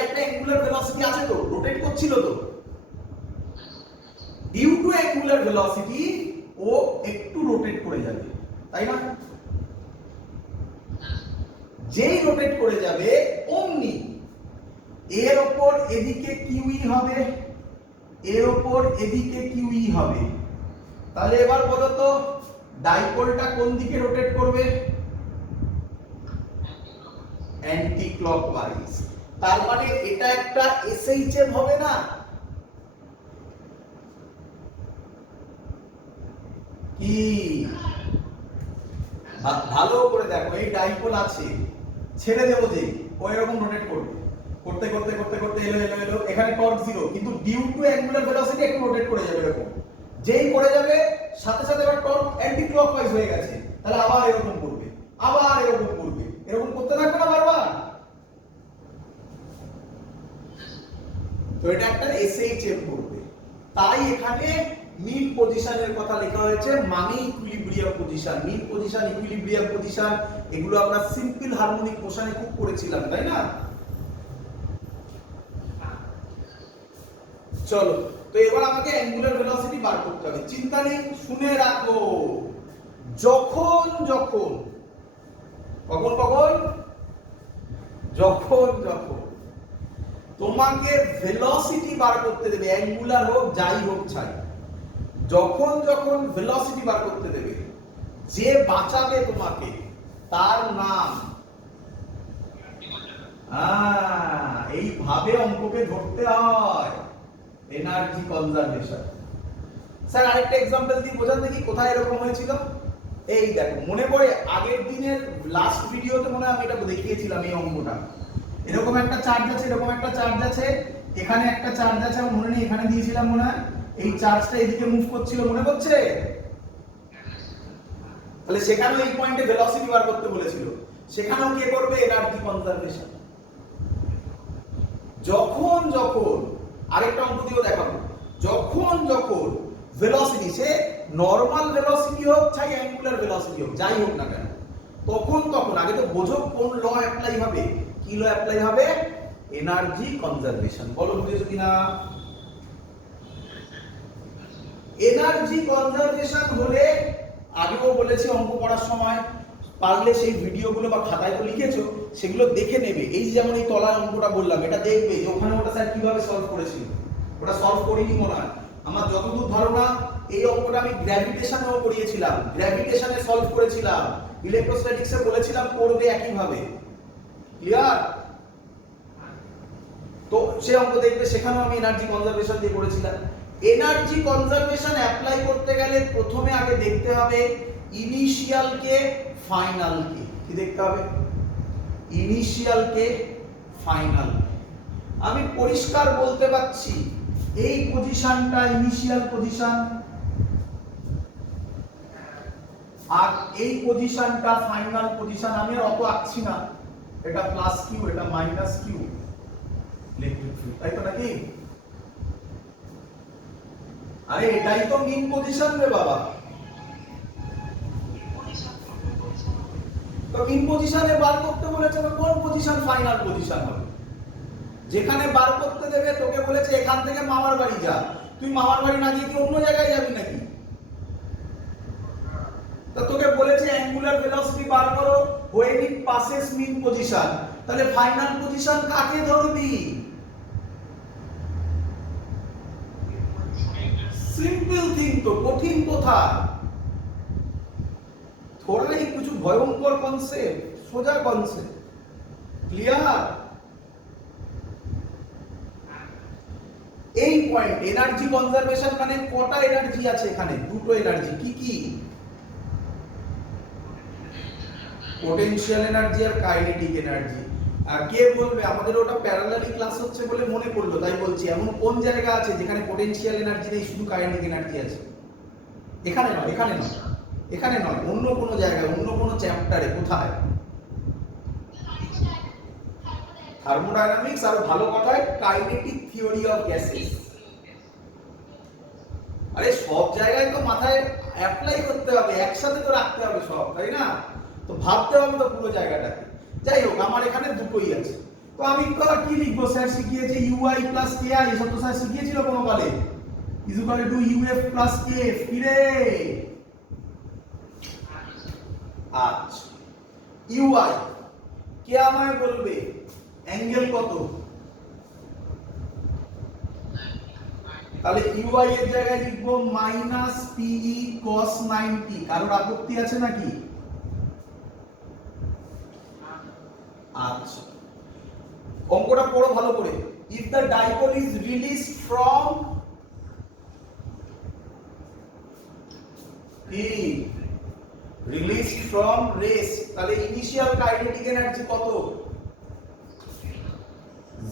একটা অ্যাঙ্গুলার ভেলোসিটি আছে তো, রোটেট করছিল তো, ডিউ টু অ্যাঙ্গুলার ভেলোসিটি ও একটু রোটেট করে যাবে, তাই না? যেই রোটেট করে যাবে অমনি এর উপর এদিকে কিউই হবে, এর উপর এদিকে কিউই হবে। তাহলে এবার বলো তো ডাইপোলটা কোন দিকে রোটেট করবে? Anti clockwise. তার মানে এটা একটা এসএইচএম হবে না? কি ভালো করে দেখো, এই ডাইপোল আছে, ছেড়ে দেবো যে ও এরকম রোটেট করবে, করতে করতে করতে করতে এলো এলো এলো, এখানে টর্ক 0, কিন্তু ডিউ টু অ্যাঙ্গুলার ভেলোসিটি একটু রোটেট করে যাবে এরকম। যেই করে যাবে সাথে সাথে এবার টর্ক অ্যান্টি ক্লকওয়াইজ হয়ে গেছে, তাহলে আবার এরকম করবে, আবার এরকম করবে, এরকম করতে থাকবে না বারবার। তো এটা একটা এসএইচএফ করবে, তাই এখানে মিন পজিশনের কথা লেখা হয়েছে, মানে ইকুইলিব্রিয়াম পজিশন। মিন পজিশন, ইকুইলিব্রিয়াম পজিশন, এগুলো আমরা সিম্পল হারমোনিক মোশনে খুব পড়েছিলাম, তাই না? চলো, তো এবার আমাকে অ্যাঙ্গুলার ভেলোসিটি বার করতে হবে। চিন্তা নেই, শুনে রাখো, যখন যখন কখন কখন যখন যখন তোমাকে ভেলোসিটি বার করতে দেবে, অ্যাঙ্গুলার হোক যাই হোক ছাই, যখন যখন ভেলোসিটি বার করতে দেবে, যে বাঁচাবে তোমাকে তার নাম, এইভাবে অঙ্ককে ধরতে হয়, এনার্জি কনজারভেশন। স্যার আরেকটা এক্সাম্পল দিয়ে বোঝান দেখি কোথায় এরকম হয়েছিল। এই দেখো, মনে পড়ে আগের দিনের লাস্ট ভিডিওতে মনে হয় আমি এটা দেখিয়েছিলাম, এই অঙ্কটা। এরকম একটা চার্জ আছে, এরকম একটা চার্জ আছে, এখানে একটা চার্জ আছে, আমার মনে নেই এখানে দিয়েছিলাম মনে হয়, এই চার্জটা এদিকে মুভ করছিল, মনে পড়ছে? তাহলে সেখানেও এই পয়েন্টে ভেলোসিটি বার করতে বলেছিল, সেখানেও কে করবে? Energy conservation. যখন যখন, আরেকটা অঙ্ক দিয়েও দেখাবো, যখন যখন ভেলোসিটি, সে নরমাল ভেলোসিটি হোক চাই অ্যাঙ্গুলার ভেলোসিটি হোক, যাই হোক না কেন, তখন তখন আগে তো বোঝো কোন ল অ্যাপ্লাই হবে। কি ল অ্যাপ্লাই হবে? Energy conservation. বলো বুঝেছো কিনা? এনার্জি কনজারভেশন হলে, আগেও বলেছি অঙ্ক করার সময়, পারলে সেই ভিডিওগুলো বা খাতায় তো লিখেছো, সেগুলো দেখে নেবে। এই যেমন এই তলার অঙ্কটা বললাম, এটা দেখবে যে ওখানে ওটা স্যার কিভাবে সলভ করেছিল, ওটা সলভ করিনি মনে হয়। আমার যতদূর ধারণা এই অঙ্কটা আমি গ্র্যাভিটেশনেও করিয়েছিলাম, গ্র্যাভিটেশনে সলভ করেছিলাম, ইলেকট্রোস্ট্যাটিক্সে বলেছিলাম করবে একইভাবে। ক্লিয়ার? তো সেই অঙ্ক দেখবে, সেখানেও আমি এনার্জি কনজারভেশন দিয়ে করেছিলাম। এনার্জি কনজারভেশন অ্যাপ্লাই করতে গেলে প্রথমে আগে দেখতে হবে ইনিশিয়াল কে ফাইনাল কে। কি দেখতে হবে? ইনিশিয়াল কে ফাইনাল। আমি পরিষ্কার বলতে পারছি, এই পজিশনটা ইনিশিয়াল পজিশন, আর এই পজিশনটা ফাইনাল পজিশন। আমি আর অত আঁকছি না, এটা প্লাস কিউ, এটা মাইনাস কিউ, ইলেকট্রিক ফিল্ড, তাই তো নাকি? আরে এটাই তো মিন পজিশন রে বাবা। তো মিন পজিশনে বার করতে বলেছে, কোন পজিশন ফাইনাল পজিশন হবে? যেখানে বার করতে দেবে তোকে বলেছে এখান থেকে মামার বাড়ি যা, তুই মামার বাড়ি না গিয়ে কি অন্য জায়গায় যাবি নাকি? তো তোকে বলেছে অ্যাঙ্গুলার ভেলোসিটি বার করো when it passes mean position, তাহলে ফাইনাল পজিশন কাকে ধরবি? সিম্পল থিং তো, কঠিন কোথায়? থোড়াই কিছু ভয়ঙ্কর কনসেপ্ট, সোজা কনসেপ্ট। ক্লিয়ার? এই পয়েন্ট এনার্জি কনজারভেশন মানে কটা এনার্জি আছে এখানে? দুটো এনার্জি। কি কি? পোটেনশিয়াল এনার্জি আর কাইনেটিক এনার্জি। আর কে বলবে আমাদের ওটা প্যারালালি ক্লাস হচ্ছে বলে মনে পড়লো, তাই বলছি, এমন কোন জায়গা আছে যেখানে পোটেনশিয়াল এনার্জি নেই, শুধু কাইনেটিক এনার্জি আছে? এখানে নয়, এখানে নয়, এখানে নয়, অন্য কোনো জায়গায়, অন্য কোনো চ্যাপ্টারে। কোথায়? থার্মোডায়নামিক্স, আর ভালো কথায় কাইনেটিক থিওরি অফ গ্যাসেস। আরে সব জায়গায় তো মাথায় অ্যাপ্লাই করতে হবে, একসাথে তো রাখতে হবে সব, তাই না? তো ভাবতে হবে তো পুরো জায়গাটাকে। যাই হোক, আমার এখানে দুটোই আছে, তো আমি কি লিখবো? স্যার শিখিয়েছে ইউআই প্লাস কে আই, এসব তো স্যার শিখিয়েছিল কোনো কালে, is equal to UF plus KF. কি রে? আচ্ছা, ইউআই কে আমায় বলবে অ্যাঙ্গেল কত? তাহলে ইউআই এর জায়গায় লিখবো মাইনাস পিই cos 90। কারোর আপত্তি আছে নাকি? আচ্ছা, অঙ্কটা পড়ো ভালো করে। If the dipole is released from released from rest, তাহলে ইনিশিয়াল কাইনেটিক এনার্জি কত?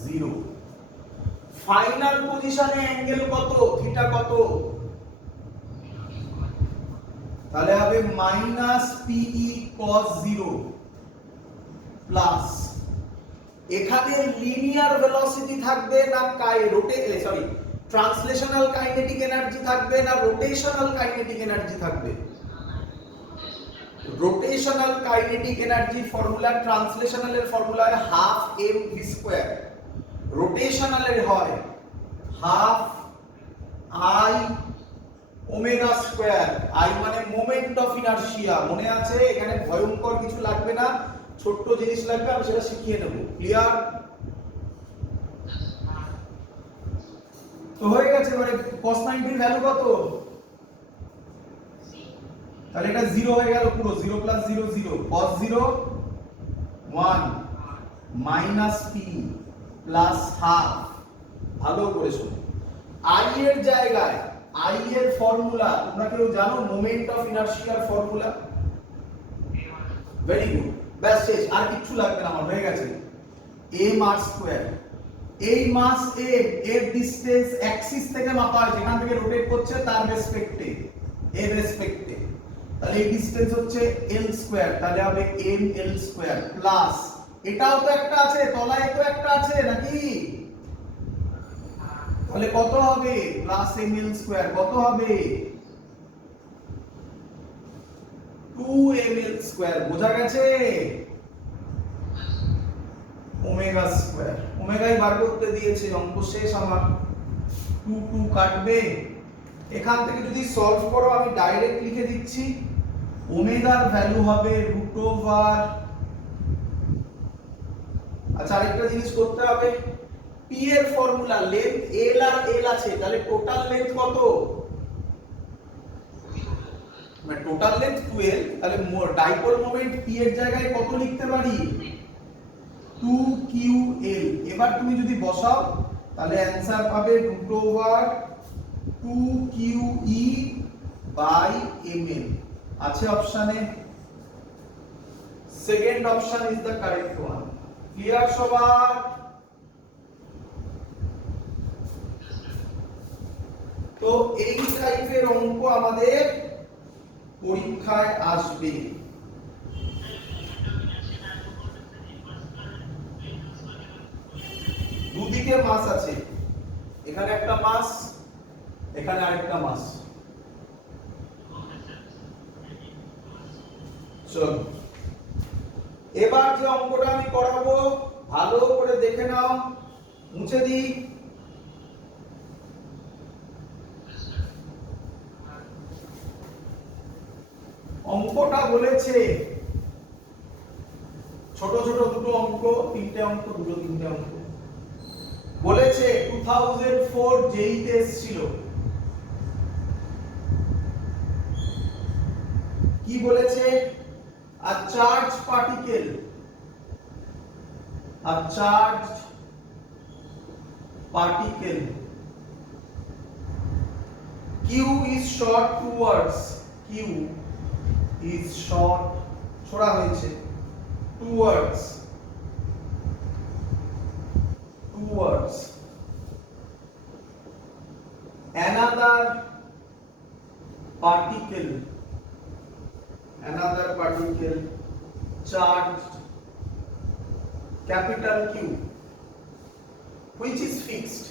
0। ফাইনাল পজিশনে অ্যাঙ্গেল কত? থিটা কত? তাহলে হবে মাইনাস পিই cos 0 প্লাস এখানে লিনিয়ার ভেলোসিটি থাকবে না ট্রান্সলেশনাল কাইনেটিক এনার্জি থাকবে না রোটেশনাল কাইনেটিক এনার্জি থাকবে? রোটেশনাল কাইনেটিক এনার্জি ফর্মুলা, ট্রান্সলেশনালের ফর্মুলা হয় হাফ এম ভি স্কয়ার, রোটেশনালের হয় half I omega square. I মানে মোমেন্ট অফ ইনারশিয়া, মনে আছে? এখানে ভয়ঙ্কর কিছু লাগবে না, ছোট্ট জিনিস লাগবে, আমি সেটা শিখিয়ে নেব। ক্লিয়ার? তো হয়ে গেছে। এবারে cos 90 এর ভ্যালু কত? তাহলে এটা 0 হয়ে গেল পুরো, 0 plus 0 0, cos 0 1 minus p plus half. ভালো করে শোনো, i এর জায়গায় i এর ফর্মুলা তোমরা কেউ জানো? মোমেন্ট অফ ইনারশিয়ার ফর্মুলা। ভেরি গুড, ব্যাস শেষ, আর কিছু লাগবে না আমার, হয়ে গেছে। m r স্কয়ার, এই মাস m এর ডিসটেন্স অ্যাক্সিস থেকে মাপা হয়, যেখান থেকে রোটেট করছে তার রেসপেক্টে, এর রেসপেক্টে। তাহলে এই ডিসটেন্স হচ্ছে l স্কয়ার, তাহলে হবে m l স্কয়ার প্লাস এটাও তো একটা আছে, তলায় তো একটা আছে নাকি? তাহলে কত হবে? প্লাস m l স্কয়ার কত হবে? 2m l square. বোঝা গেছে? ওমেগা স্কয়ার, ওমেগাই বার করতে দিয়েছে, অঙ্ক শেষ আমার। 2 2 কাটবে, এখান থেকে যদি সলভ করো, আমি ডাইরেক্ট লিখে দিচ্ছি, ওমেগার ভ্যালু হবে রুট ওভার। আচ্ছা, আরেকটা জিনিস করতে হবে, পি এর ফর্মুলা, লেন্থ এল আর এল আছে, তাহলে টোটাল লেন্থ কত? মানে টোটাল লেন্থ 2l, তাহলে ডাইপোল মোমেন্ট পি এর জায়গায় কত লিখতে পারি? 2ql। এবার তুমি যদি বসাও তাহলে অ্যানসার পাবে root over 2qe by ml। আছে অপশনে, second option is the correct one. Clear সবার? তো এই টাইপের অঙ্ক আমাদের পরীক্ষায় আসবে। দুদিকে মাস আছে, এখানে একটা মাস, এখানে আরেকটা মাস। চলো, এবার যে অঙ্কটা আমি করাবো ভালো করে দেখে নাও, মুছে দিই। অঙ্কটা বলেছে ছোট ছোট দুটো অঙ্ক, তিনটে অঙ্ক, দুটো তিনটে অঙ্ক বলেছে। 2004 জেইতে এসেছিল। কি বলেছে? a charged particle, a charged particle q is shot towards, q is shot ছোড়া হয়েছে towards another particle charged capital Q, which is fixed,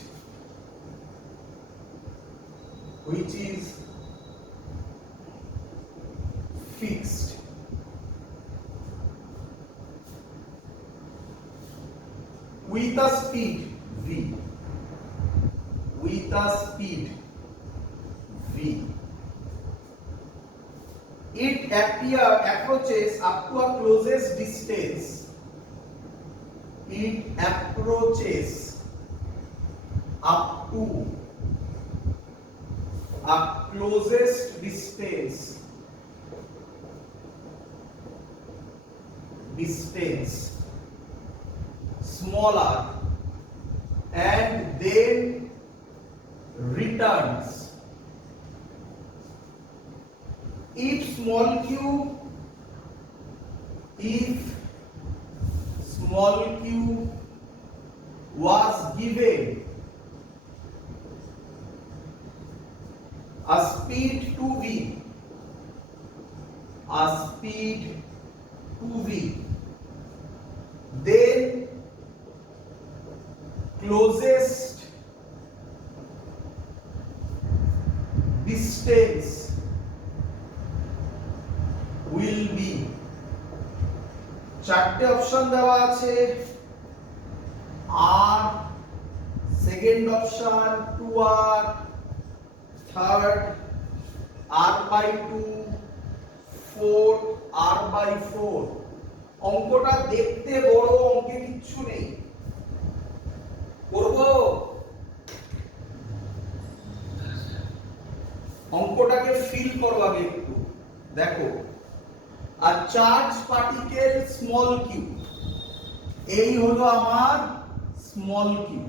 with a speed v, it approaches up to a closest distance, distance smaller, and then returns. If small q was given a speed 2v, then closest distance will be, চারটে অপশন দেওয়া আছে, আর second option 2r, third r/2, fourth r/4। অঙ্কটা দেখতে বড়, অঙ্কে কিচ্ছু নেই, করব অঙ্কটাকে ফিল করো আগে একটু দেখো। আর চার্জ পার্টিকেল স্মল কিউ, এই হলো আমার স্মল কিউ,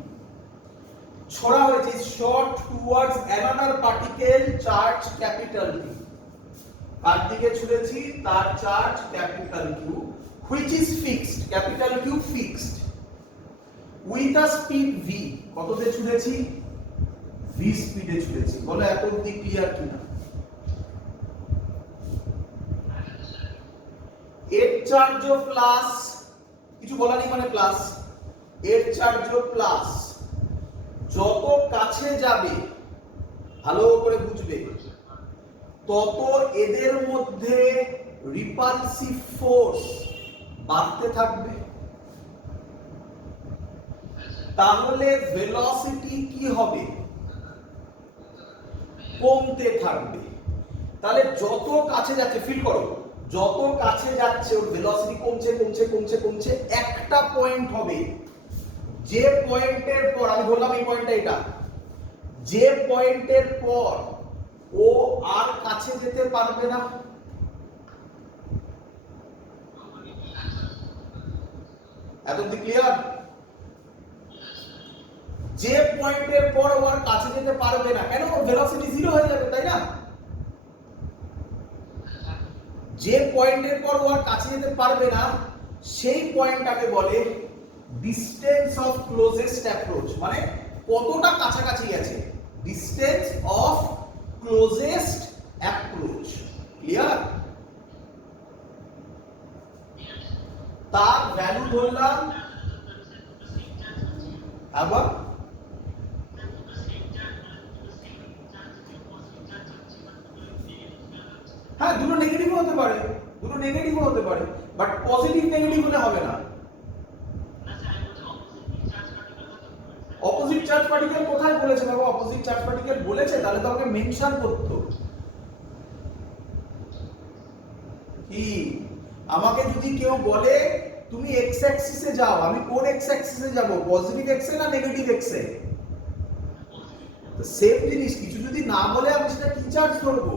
ছড়া হয়েছে shot towards another particle charge capital Q. কার দিকে ছুড়েছি? তার charge capital Q, which is fixed, capital Q fixed, with a speed v। কততে ছুড়েছি? v স্পিডে ছুড়েছি। বলো এত অবধি ক্লিয়ার কিনা? এর চার্জও প্লাস, কিছু বলা নেই মানে প্লাস, এর চার্জও প্লাস। যত কাছে যাবে, ভালো করে বুঝবে, তত এদের মধ্যে রিপালসিভ ফোর্স বাড়তে থাকবে। তাহলে ভেলোসিটি কি হবে? কমতে থাকবে। তাহলে যত কাছে যাচ্ছে, ফিল করো, যত কাছে যাচ্ছে ওর ভেলোসিটি কমছে কমছে কমছে কমছে। একটা পয়েন্ট হবে, যে পয়েন্টের পর, আমি বললাম এই পয়েন্টটা এটা, যে পয়েন্টের পর ও আর কাছে যেতে পারবে না, এতদিন ক্লিয়ার? যে পয়েন্টের পর ও আর কাছে যেতে পারবে না, কেন? ওর ভেলোসিটি জিরো হয়ে যাবে, তাই না? যে পয়েন্টের পর ও আর কাছে যেতে পারবে না, সেই পয়েন্টটাকে বলে ডিসটেন্স অফ ক্লোজেস্ট অ্যাপ্রোচ, মানে কতটা কাছাকাছি গেছে, distance of closest approach. Clear? তার ভ্যালু ধরলাম, আবার হ্যাঁ দুটো নেগেটিভ হতে পারে, দুটো নেগেটিভ হতে পারে, বাট পজিটিভ নেগেটিভ হলে হবে না। অপোজিট চার্জ পার্টিকেল কোথায় বলেছে বাবা? অপোজিট চার্জ পার্টিকেল বলেছে? তাহলে তো আমাকে মেনশন করতে। কি আমাকে যদি কেউ বলে তুমি এক্স অ্যাক্সিসে যাও, আমি কোন এক্স অ্যাক্সিসে যাব? পজিটিভ এক্সে না নেগেটিভ এক্সে? তো সেম জিনিস, কিছু যদি না বলে আমি সেটা কি চার্জ করব?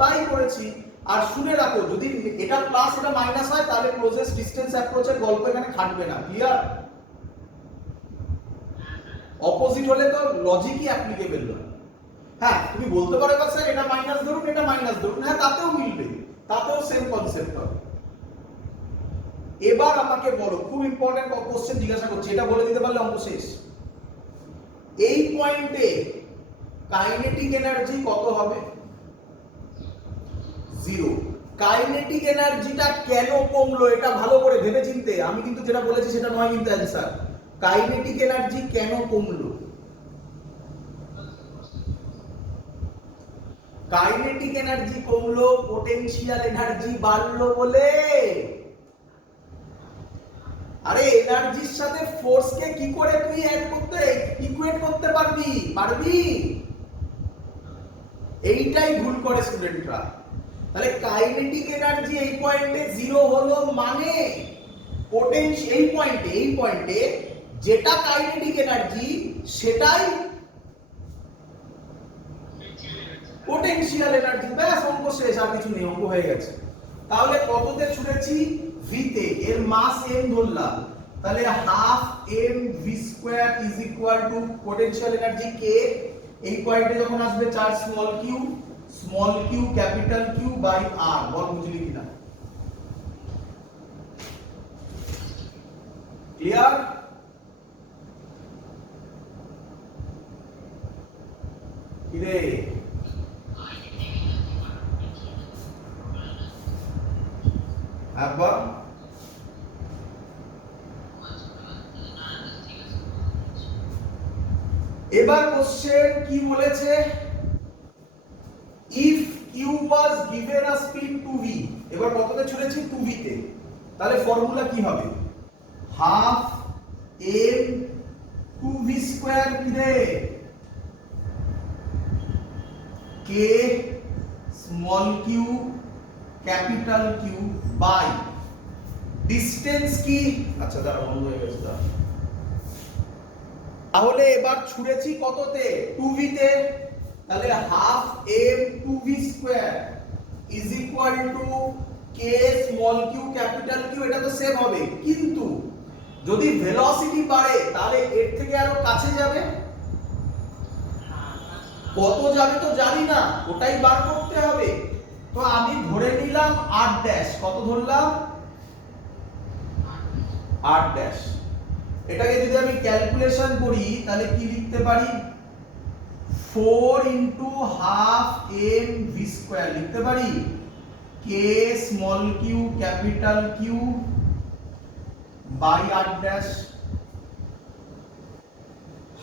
তাই করেছি। আর শুনে রাখো, যদি এটা প্লাস এটা মাইনাস হয়, তাহলে ক্লোজেস্ট ডিসটেন্স অ্যাপ্রোচের গল্প এখানে খাটবে না। ক্লিয়ার? অপোজিট হলে তো লজিকই অ্যাপ্লিকেবল না। হ্যাঁ তুমি বলতে পারো এবার স্যার এটা মাইনাস ধরুন, এটা মাইনাস ধরুন, হ্যাঁ তাতেও মিলবে, তাতেও সেম কনসেপ্ট হবে। এবার আমাকে বলো, খুব ইম্পর্টেন্ট কোশ্চেন জিজ্ঞাসা করছি, এটা বলে দিতে পারলে অঙ্ক শেষ। এই পয়েন্টে কাইনেটিক এনার্জি কত হবে? জিরো। কাইনেটিক এনার্জিটা কেন কমলো এটা ভালো করে ভেবে চিনতে, আমি কিন্তু যেটা বলেছি সেটা নয় কিন্তু অ্যানসার। কাইনেটিক এনার্জি কেন কমলো? কাইনেটিক এনার্জি কমলো পোটেনশিয়াল এনার্জি বাড়লো বলে। আরে এনার্জির সাথে ফোর্সকে কি করে তুই অ্যাড করতে, ইকুয়েট করতে পারবি? পারবি? এইটাই ভুল করে স্টুডেন্টরা। তাহলে কাইনেটিক এনার্জি এই পয়েন্টে জিরো হলো, মানে পোটেনশিয়াল এই পয়েন্টে যেটা কাইনেটিক এনার্জি সেটাই পোটেনশিয়াল এনার্জি। ব্যাস অঙ্ক শেষ, আর কিছু নেই, অঙ্ক হয়ে গেছে। তাহলে কততে ছুটেছি? ভি তে। এর মাস m ধরলাম, তাহলে half m v square is equal to potential energy k। এই পয়েন্টে যখন আসবে charge small Q capital Q by r। বল বুঝলি কিনা? ক্লিয়ার? কি রে আব্বা? এবার কোশ্চেন কি বলেছে, if Q was given a speed 2v, এবার কততে ছুড়েছি 2v তে, তাহলে ফর্মুলা কি হবে, হাফ m 2v স্কয়ার কি রে, k small Q capital Q by distance কি, আচ্ছা দাঁড়া বন্ধ হয়ে গেছে দাঁড়া, তাহলে এবার ছুড়েছি কততে 2v তে, তাহলে half m 2v square is equal to k small Q capital Q, এটা তো সেম হবে, কিন্তু যদি ভেলোসিটি বাড়ে তাহলে এর থেকে আরো কাছে যাবে, কত যাবে তো জানি না, ওটাই বার করতে হবে। তো আমি ধরে নিলাম r ড্যাশ, কত ধরলাম 8 ড্যাশ, এটাকে যদি আমি ক্যালকুলেশন করি তাহলে কি লিখতে পারি, 4 into half m v square লিখতে পারি, k small Q capital Q by 8 dash,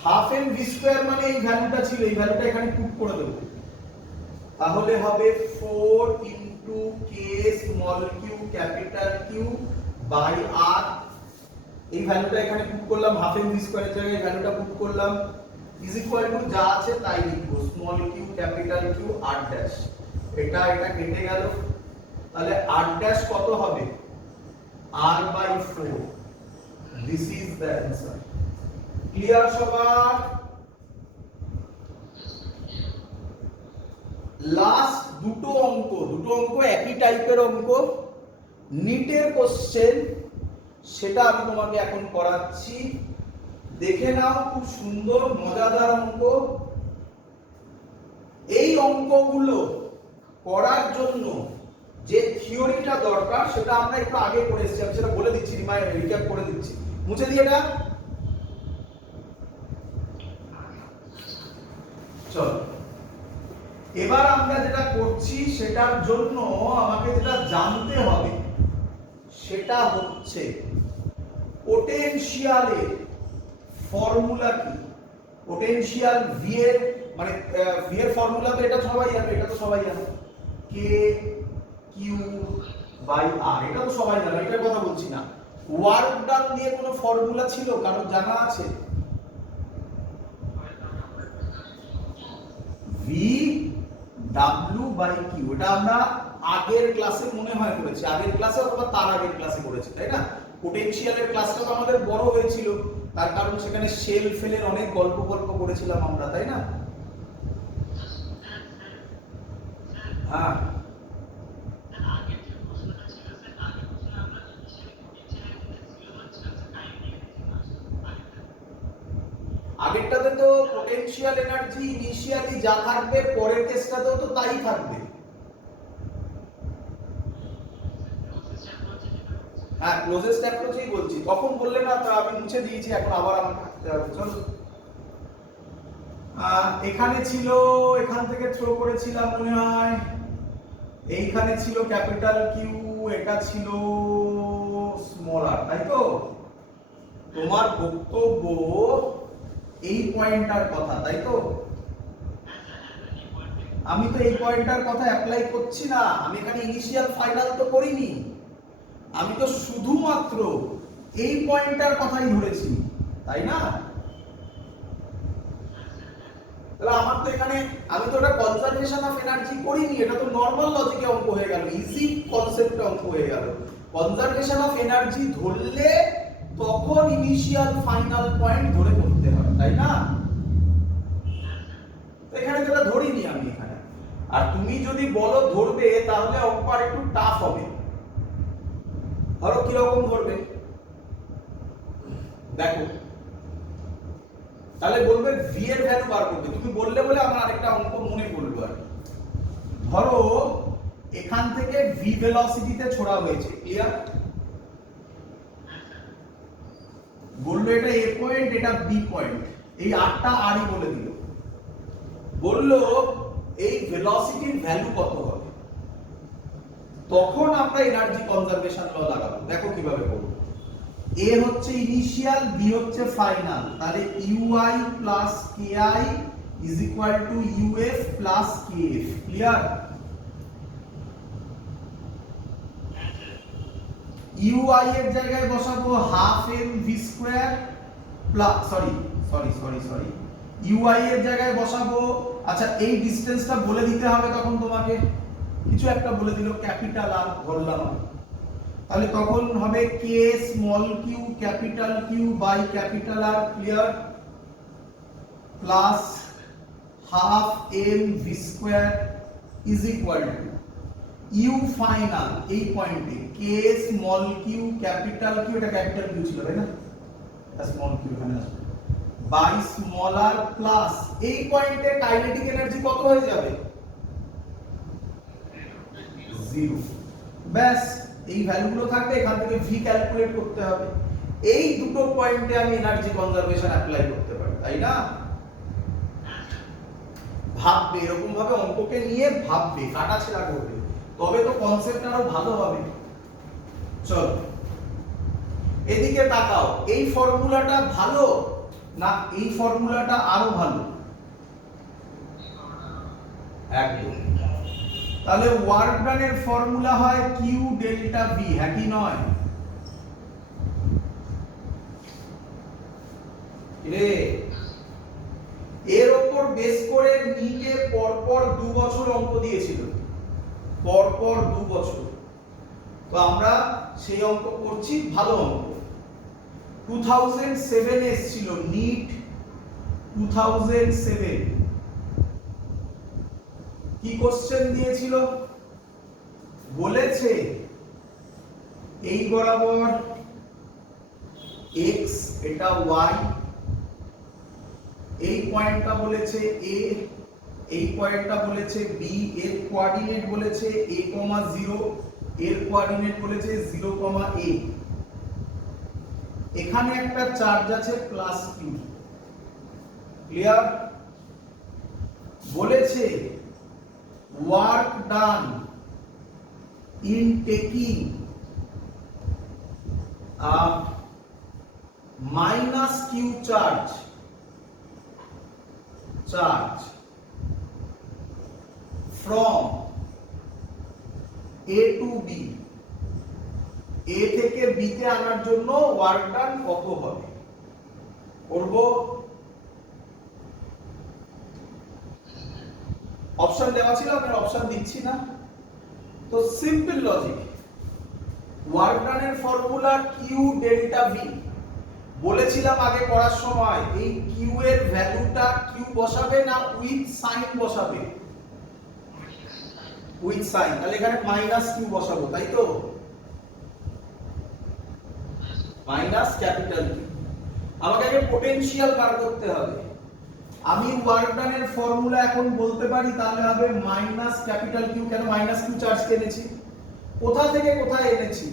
half m v square মানে এই ভ্যালুটা ছিল, এই ভ্যালুটা এখানে পুট করে দেব, তাহলে হবে 4 into k small Q capital Q by r, এই ভ্যালুটা এখানে পুট করলাম, হাফ m v স্কয়ারের জায়গায় ভ্যালুটা পুট করলাম, ইজ ইকুয়াল টু যা আছে তাই লিখব, small Q capital Q 8 dash, এটা কেটে গেল, তাহলে 8 ড্যাশ কত হবে r by 4, this is the answer. Clear সবার? লাস্ট দুটো অঙ্ক একই টাইপের অঙ্ক, নিটের কোশ্চেন, সেটা আমি তোমাকে এখন করাচ্ছি, দেখে নাও, খুব সুন্দর মজাদার অঙ্ক। এই অঙ্কগুলো করার জন্য যে থিওরিটা দরকার সেটা আমরা একটু আগে করে এসেছি, আমি সেটা বলে দিচ্ছি, রিক্যাপ করে দিচ্ছি, মুছে দিয়ে এটা। চলো এবার আমরা যেটা করছি সেটার জন্য আমাকে যেটা জানতে হবে সেটা হচ্ছে পোটেনশিয়ালের ফর্মুলা কি, পোটেনশিয়াল ভি এর মানে ভি এর ফর্মুলা তো এটা সবাই জানে, এটা তো সবাই জানে, কে কিউ বাই আর, এটা তো সবাই জানে, এটার কথা বলছি না। ওয়ার্ক ডান দিয়ে কোনো ফর্মুলা ছিল কারণ জানা আছে, ভি ডাব্লিউ বাই কিউ, এটা আমরা আগের ক্লাসে মনে হয় করেছি, আগের ক্লাসে অথবা তার আগের ক্লাসে করেছি, তাই না? পোটেনশিয়ালের ক্লাসটা তো আমাদের বড় হয়েছিল, তার কারণ সেখানে শেল ফেলের অনেক গল্প করেছিলাম আমরা, তাই না? হ্যাঁ আগেরটাতে তো পোটেনশিয়াল এনার্জি ইনিশিয়ালি যা থাকবে পরের কেসটাতেও তো তাই থাকবে। হ্যাঁ ক্লোজেস্ট অ্যাপ্রোচই বলছি, তখন বললে না তো আমি মুছে দিয়েছি, এখন আবার আমার থাকতে হবে। চলো এখানে ছিল, এখান থেকে থ্রো করেছিলাম মনে হয়, এইখানে ছিল ক্যাপিটাল কিউ, এটা ছিল স্মল আর, তাই তো? তোমার বক্তব্য এই পয়েন্টটার কথা, তাই তো? আমি তো এই পয়েন্টটার কথা অ্যাপ্লাই করছি না, আমি এখানে ইনিশিয়াল ফাইনাল তো করিনি, আমি তো শুধুমাত্র এই পয়েন্টটার কথাই ধরেছি, তাই না? তাহলে আমার তো এখানে, আমি তো এটা কনজারভেশন অফ এনার্জি করিনি, এটা তো নরমাল লজিকে অঙ্ক হয়ে গেল, ইজি কনসেপ্টে অঙ্ক হয়ে গেল। কনজারভেশন অফ এনার্জি ধরলে তখন ইনিশিয়াল ফাইনাল পয়েন্ট ধরে করতে হয়, তাই না? এখানে তো এটা ধরিনি আমি এখানে, আর তুমি যদি বলো ধরবে তাহলে অঙ্ক আর একটু টাফ হবে। ধরো কিরকম ধরবে দেখো, তাহলে বলবে ভি এর ভ্যালু বার করবে, তুমি বললে বলে আমার আরেকটা অঙ্ক মনে পড়লো আর। ধরো এখান থেকে ভি ভেলোসিটিতে ছোড়া হয়েছে, ক্লিয়ার? বললো এটা এ পয়েন্ট, এটা বি পয়েন্ট, এই আরটা আরই বলে দিল, বললো এই ভেলোসিটির ভ্যালু কত হবে, তখন আমরা এনার্জি কনজারভেশন ল লাগাবো। দেখো কিভাবে করব, এ হচ্ছে ইনিশিয়াল, বি হচ্ছে ফাইনাল, তাহলে UI plus KI is equal to UF plus KF. Clear? UI এর জায়গায় বসাবো half M V square plus sorry UI এর জায়গায় বসাবো, আচ্ছা এই ডিসটেন্সটা বলে দিতে হবে তখন তোমাকে, কিছু একটা বলে দিল ক্যাপিটাল আর ধরলাম, তাহলে তখন হবে K small Q capital Q by capital R. Clear? Plus half M V square is equal to U final এই পয়েন্টে K small Q capital Q, এটা ক্যাপিটাল কিউ ছিল তাই না, স্মল কিউ এখানে আসবে, বাই স্মল আর প্লাস এই পয়েন্টে কাইনেটিক এনার্জি কত হয়ে যাবে? 0। ব্যাস, এই ভ্যালুগুলো থাকবে, এখান থেকে ভি ক্যালকুলেট করতে হবে। এই দুটো পয়েন্টে আমি এনার্জি কনজারভেশন অ্যাপ্লাই করতে পারি, তাই না? ভাববে এরকম ভাবে, অঙ্ককে নিয়ে ভাববে, কাটাছেড়া করবে, তবে তো কনসেপ্ট আরো ভালো হবে। চলো এদিকে তাকাও, এই ফর্মুলাটা ভালো না এই ফর্মুলাটা আরো ভালো? একদম। তাহলে ওয়ার্ক ডানের ফর্মুলা হয় কিউ ডেল্টা ভি, হ্যাঁ কি নয়? রে এর উপর বেস করে নিটে পরপর 2 বছর অঙ্ক দিয়েছিল, পরপর 2 বছর, তো আমরা সেই অঙ্ক করছি, ভালো অঙ্ক। 2007 এসেছিল নিট 2007, কি কোশ্চেন দিয়েছিল? বলেছে এই বরাবর x, এটা y, এই পয়েন্টটা বলেছে a, এই পয়েন্টটা বলেছে b, এর কোঅর্ডিনেট বলেছে a, 0, এর কোঅর্ডিনেট বলেছে 0, a। এখানে একটা চার্জ আছে প্লাস q। ক্লিয়ার? বলেছে work done in taking a minus q charge from a to b, a থেকে b তে আনার জন্য work done কত হবে? করব অপশন দেওয়া ছিল, আমি অপশন দিচ্ছি না, তো সিম্পল লজিক। ওয়ার্ক ডানের ফর্মুলা কিউ ডেল্টা ভি, বলেছিলাম আগে করার সময় এই কিউ এর ভ্যালুটা কিউ বসাবে না উইথ সাইন বসাবে? উইথ সাইন, তাহলে এখানে মাইনাস কিউ বসাবো, তাই তো? Minus capital Q. আমাকে আগে পোটেনশিয়াল বার করতে হবে। আমি ওয়ার্ক ডানের ফর্মুলা এখন বলতে পারি, তাহলে হবে মাইনাস ক্যাপিটাল কিউ। কেন মাইনাস কিউ চার্জ এনেছি? কোথা থেকে কোথায় এনেছি?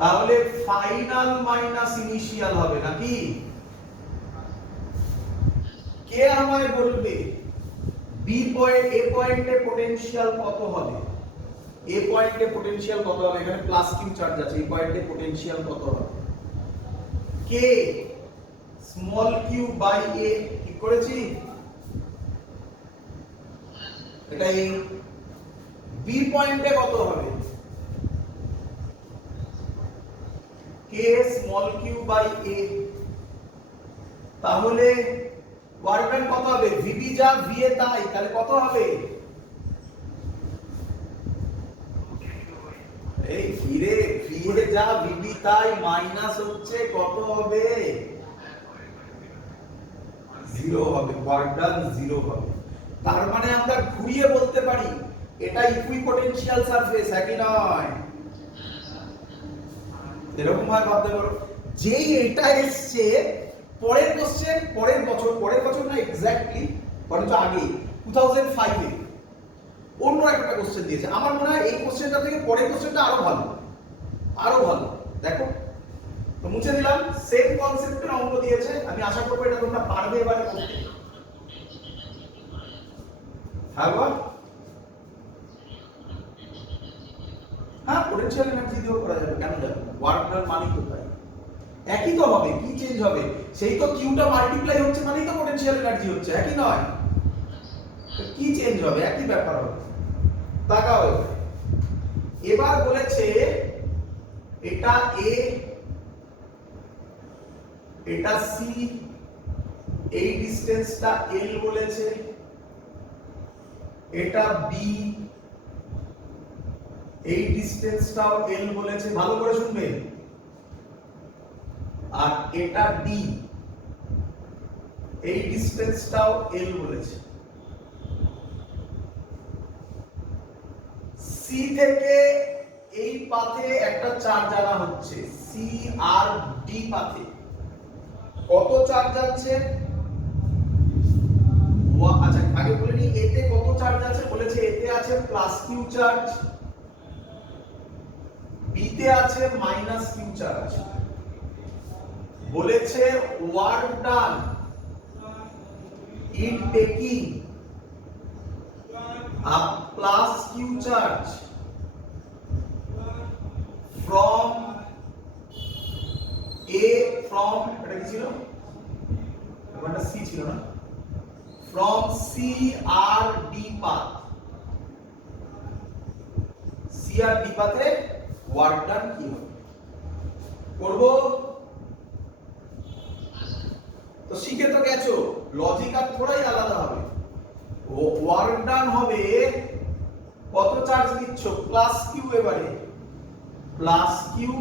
তাহলে ফাইনাল মাইনাস ইনিশিয়াল হবে নাকি? কে আমায় বলবে বি পয়েন্ট, এ পয়েন্টে পটেনশিয়াল কত হবে? এ পয়েন্টে পটেনশিয়াল কত হবে? এখানে প্লাস কিউ চার্জ আছে, এই পয়েন্টে পটেনশিয়াল কত হবে? কে স্মল কিউ বাই এ, ঠিক করেছি? এটা এই বি পয়েন্টে কত হবে? কে স্মল কিউ বাই এ। তাহলে ওয়ার্ক ডান কত হবে? ভিবি যা ভি এ তাই, তাহলে কত হবে? এই ফিরে ফিরে যা ভিবি তাই মাইনাস হচ্ছে কত হবে? 0 হবে, ওয়ার্ক ডান 0 হবে। তার মানে আমরা ঘুরিয়ে বলতে পারি এটা ইকুইপোটেনশিয়াল সারফেস, একই নয়? এরকম ভাবে ভাবতে পারো, যেই এটা এসছে পরের কোশ্চেন, পরের বছর না এক্স্যাক্টলি, বরঞ্চ আগে 2005 এ অন্য একটা কোশ্চেন দিয়েছে। আমার মনে হয় এই কোশ্চেনটা থেকে পরের কোশ্চেনটা আরো ভালো, আরো ভালো। দেখো তো মুছে দিলাম, সেম কনসেপ্টের অঙ্ক দিয়েছে, আমি আশা করবো এটা তোমরা পারবে এবারে করতে। হ্যাঁ বল, হ্যাঁ, পোটেনশিয়াল এনার্জি দিয়েও করা যাবে, কেন যাবে না? ওয়ার্ক ডান মানেই তো তাই, একই তো হবে, কি চেঞ্জ হবে? সেই তো কিউটা মাল্টিপ্লাই হচ্ছে মানেই তো পোটেনশিয়াল এনার্জি হচ্ছে, একই নয়? তো কি চেঞ্জ হবে? একই ব্যাপার হবে। তাকাও এবার বলেছে এটা এ, এটা সি, এই ডিসটেন্সটা এল বলেছে, এটা বি, এই ডিসটেন্সটাও এল বলেছে, ভালো করে শুনবেন, আর এটা ডি, এই ডিসটেন্সটাও এল বলেছে। সি থেকে এই পাথে একটা চার্জ আনা হচ্ছে, সি আর ডি পাথে কত চার্জ আছে? আচ্ছা আগে বলে নি এতে কত চার্জ আছে। বলেছে এতে আছে প্লাস কিউ চার্জ, বিতে আছে মাইনাস কিউ চার্জ। বলেছে work done in taking a plus q charge from a, from এটা কি ছিল? এটা c ছিল না? from c r d path, c r d পাথে ওয়ার্ক ডান কি হবে করব? তো শিখে তো গেছো, লজিক আর থোড়াই আলাদা হবে। ওয়ার্ক ডান হবে কত চার্জ দিচ্ছ? প্লাস কিউ, এবারে প্লাস কিউ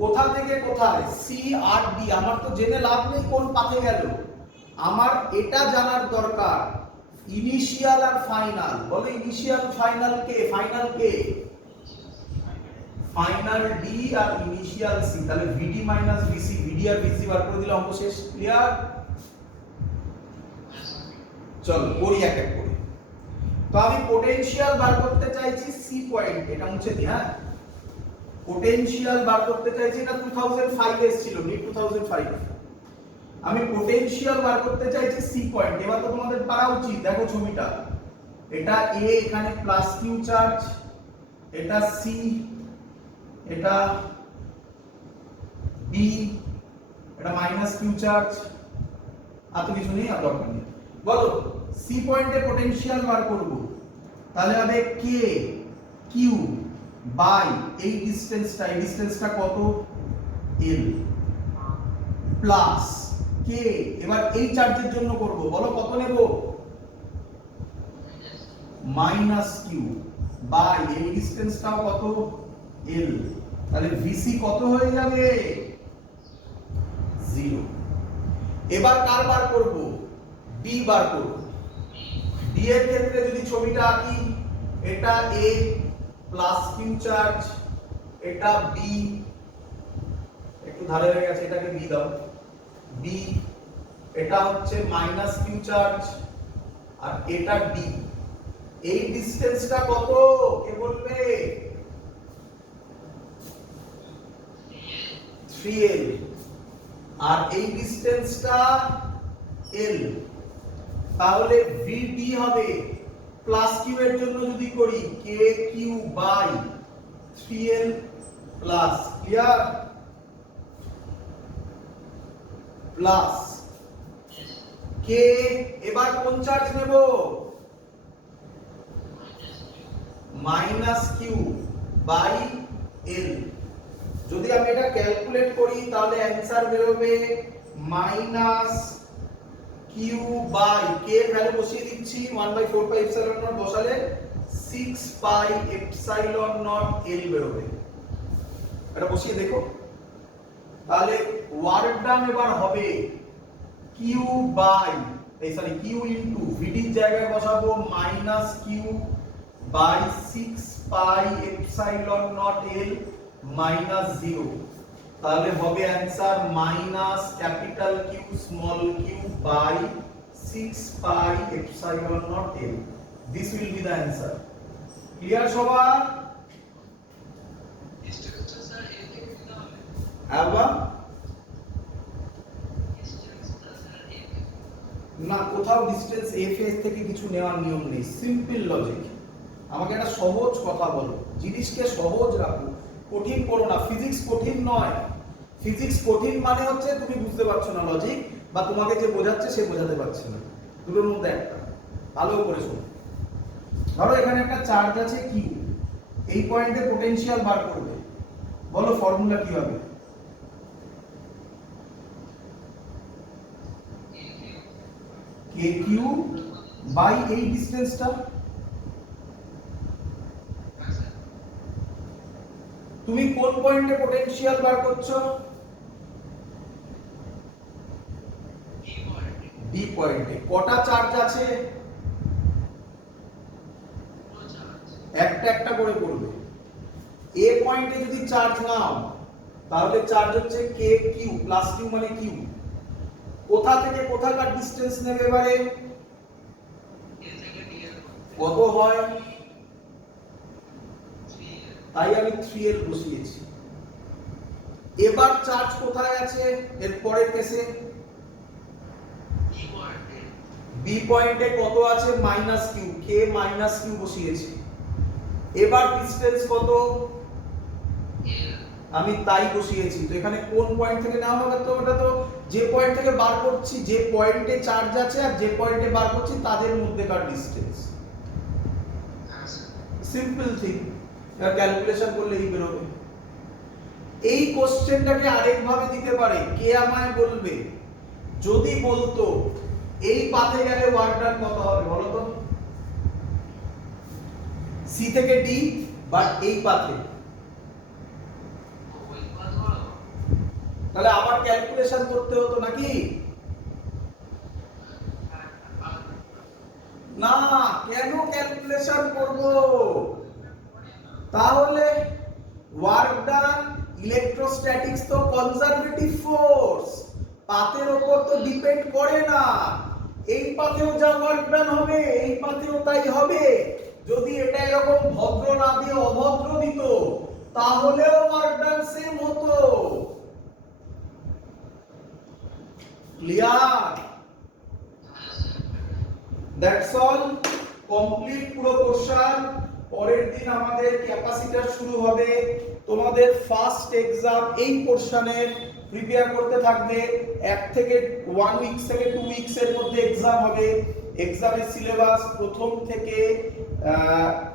কোথা থেকে কোথায়? সি আর ডি। আমার তো জেনে লাভ নেই কোন পাথে গেল, আমার এটা জানার দরকার ইনিশিয়াল আর ফাইনাল। বলো ইনিশিয়াল ফাইনাল কে? ফাইনাল কে? ফাইনাল ডি আর ইনিশিয়াল সি। তাহলে ভিডি মাইনাস ভিসি, ভিডি আর ভিসি বার করে দিলে অঙ্ক শেষ। ক্লিয়ার? চলো করি এক এক করে। তো আমি পোটেনশিয়াল বার করতে চাইছি সি পয়েন্ট, এটা মুছে দিই। হ্যাঁ, পোটেনশিয়াল বার করতে চাইছি, এটা 2005 এসেছিল, নিট 2005। আমি পোটেনশিয়াল বার করতে চাইছি সি পয়েন্ট। এবার তো তোমাদের পারা উচিত, দেখো ছবিটা, এটা এ, এখানে প্লাস কিউ চার্জ, এটা সি, এটা বি, এটা মাইনাস কিউ চার্জ। আর তো কিছু নেই, আর দরকার নেই। বলো সি পয়েন্টে পোটেনশিয়াল বার করব, তাহলে হবে কে কিউ বাই এই ডিসটেন্সটা, এই ডিসটেন্সটা কত? এল প্লাস কে, এবার এই চার্জের জন্য করব, বলো কত নেব? মাইনাস কিউ বাই এই ডিসটেন্সটাও কত? এল। তাহলে ভিসি কত হয়ে যাবে? 0। এবার কার বার করব? ডি বার করব। ডি এর ক্ষেত্রে যদি ছবিটা আঁকি, এটা এ প্লাস কিউ চার্জ, এটা বি, একটু ধারে হয়ে গেছে, এটাকে বি দাও, বি, এটা হচ্ছে মাইনাস কিউ চার্জ, আর এটা ডি। এই ডিসটেন্সটা কত কে বলবে? 3l, আর এই ডিসটেন্সটা l। তাহলে ভিডি হবে প্লাস কিউ এর জন্য যদি করি K Q by 3l plus, clear? Plus K, এবার কোন চার্জ নেব? Minus Q by L. যদি আমি এটা ক্যালকুলেট করি তাহলে অ্যানসার বেরোবে মাইনাস কিউ বাই, কে এর ভ্যালু বসিয়ে দিচ্ছি 1/4 পাই এপসাইলন নট, বসালে 6 পাই এপসাইলন নট এল বেরোবে। এটা বসিয়ে দেখো, তাহলে ওয়ার্ক ডান এবার হবে কিউ বাই, এই সরি কিউ ইনটু ভিডি এর জায়গায় বসাবো minus Q by 6 pi epsilon naught L minus 0। তাহলে হবে answer minus capital Q small Q by 6 pi epsilon naught L. This will be the answer. Clear সবার? আবার না, কোথাও ডিসটেন্স এফ এস থেকে কিছু নেওয়ার নিয়ম নেই, সিম্পল লজিক। আমাকে একটা সহজ কথা বলো, জিনিসকে সহজ রাখো, কঠিন করো না। ফিজিক্স কঠিন নয়, ফিজিক্স কঠিন মানে হচ্ছে তুমি বুঝতে পারছো না লজিক, বা তোমাকে যে বোঝাচ্ছে সে বোঝাতে পারছে না, দুটোর মধ্যে একটা। ভালো করে শোনো। ধরো এখানে একটা চার্জ আছে কিউ, এই পয়েন্টে পোটেনশিয়াল বার করবে, বলো ফর্মুলা কি হবে? কে কিউ বাই এই ডিসটেন্সটা। তুমি কোন পয়েন্টে পোটেনশিয়াল বার করছো? বি পয়েন্টে। কটা চার্জ আছে? একটা একটা করে করবে। এ পয়েন্টে যদি চার্জ নাও তাহলে চার্জ হচ্ছে কে কিউ, প্লাস কিউ মানে কিউ। কোথা থেকে কোথাকার ডিসটেন্স নেবে এবারে? কত হয়? তাই আমি 3l বসিয়েছি। এবার চার্জ কোথায় আছে এর পরের কেসে? বি পয়েন্টে কত আছে? মাইনাস কিউ, কে মাইনাস কিউ বসিয়েছি। এবার ডিসটেন্স কত? আমি তাই বসিয়েছি। তো এখানে কোন পয়েন্ট থেকে নেওয়া হবে? তো ওটা তো যে পয়েন্ট থেকে বার করছি, যে পয়েন্টে চার্জ আছে আর যে পয়েন্টে বার করছি তাদের মধ্যেকার ডিসটেন্স। Simple thing. এবার ক্যালকুলেশন করলেই বেরোবে। এই কোশ্চেনটাকে আরেকভাবে দিতে পারে। কে আমায় বলবে, যদি বলতো এই পাথে গেলে ওয়ার্ক ডান কত হবে বলো তো? সি থেকে ডি, বাট এই পাথে, তাহলে আবার ক্যালকুলেশন করতে হতো নাকি? না, কেন ক্যালকুলেশন করব? তাহলে ওয়ার্ক ডান, ইলেকট্রোস্ট্যাটিক্স তো কনজারভেটিভ ফোর্স, পাথের উপর তো ডিপেন্ড করে না। এই পাথেও যা ওয়ার্ক ডান হবে এই পাথেও তাই হবে। যদি এটা এরকম ভদ্র না দিয়ে অভদ্র দিত তাহলেও ওয়ার্ক ডান সেম হতো। ক্লিয়ার? দ্যাটস অল, কমপ্লিট পুরো কোশ্চেন। পরের দিন আমাদের ক্যাপাসিটর শুরু হবে। তোমাদের ফার্স্ট এক্সাম এই পোরশনের প্রিপেয়ার করতে থাকবে। 1 থেকে 1 উইকস থেকে 2 উইকস এর মধ্যে এক্সাম হবে। এক্সামের সিলেবাস প্রথম থেকে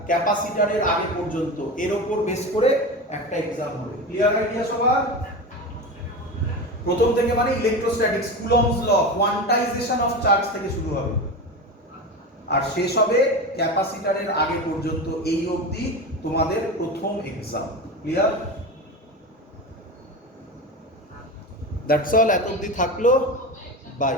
ক্যাপাসিটরের আগে পর্যন্ত এর উপর বেস করে একটা এক্সাম হবে। ক্লিয়ার আইডিয়া সবার? প্রথম থেকে মানে electrostatics, Coulomb's law, quantization of charge থেকে শুরু হবে আর শেষ হবে ক্যাপাসিটরের আগে পর্যন্ত। এই অবধি তোমাদের প্রথম এক্সাম। ক্লিয়ার? দ্যাটস অল, এত অবধি থাকলো। বাই।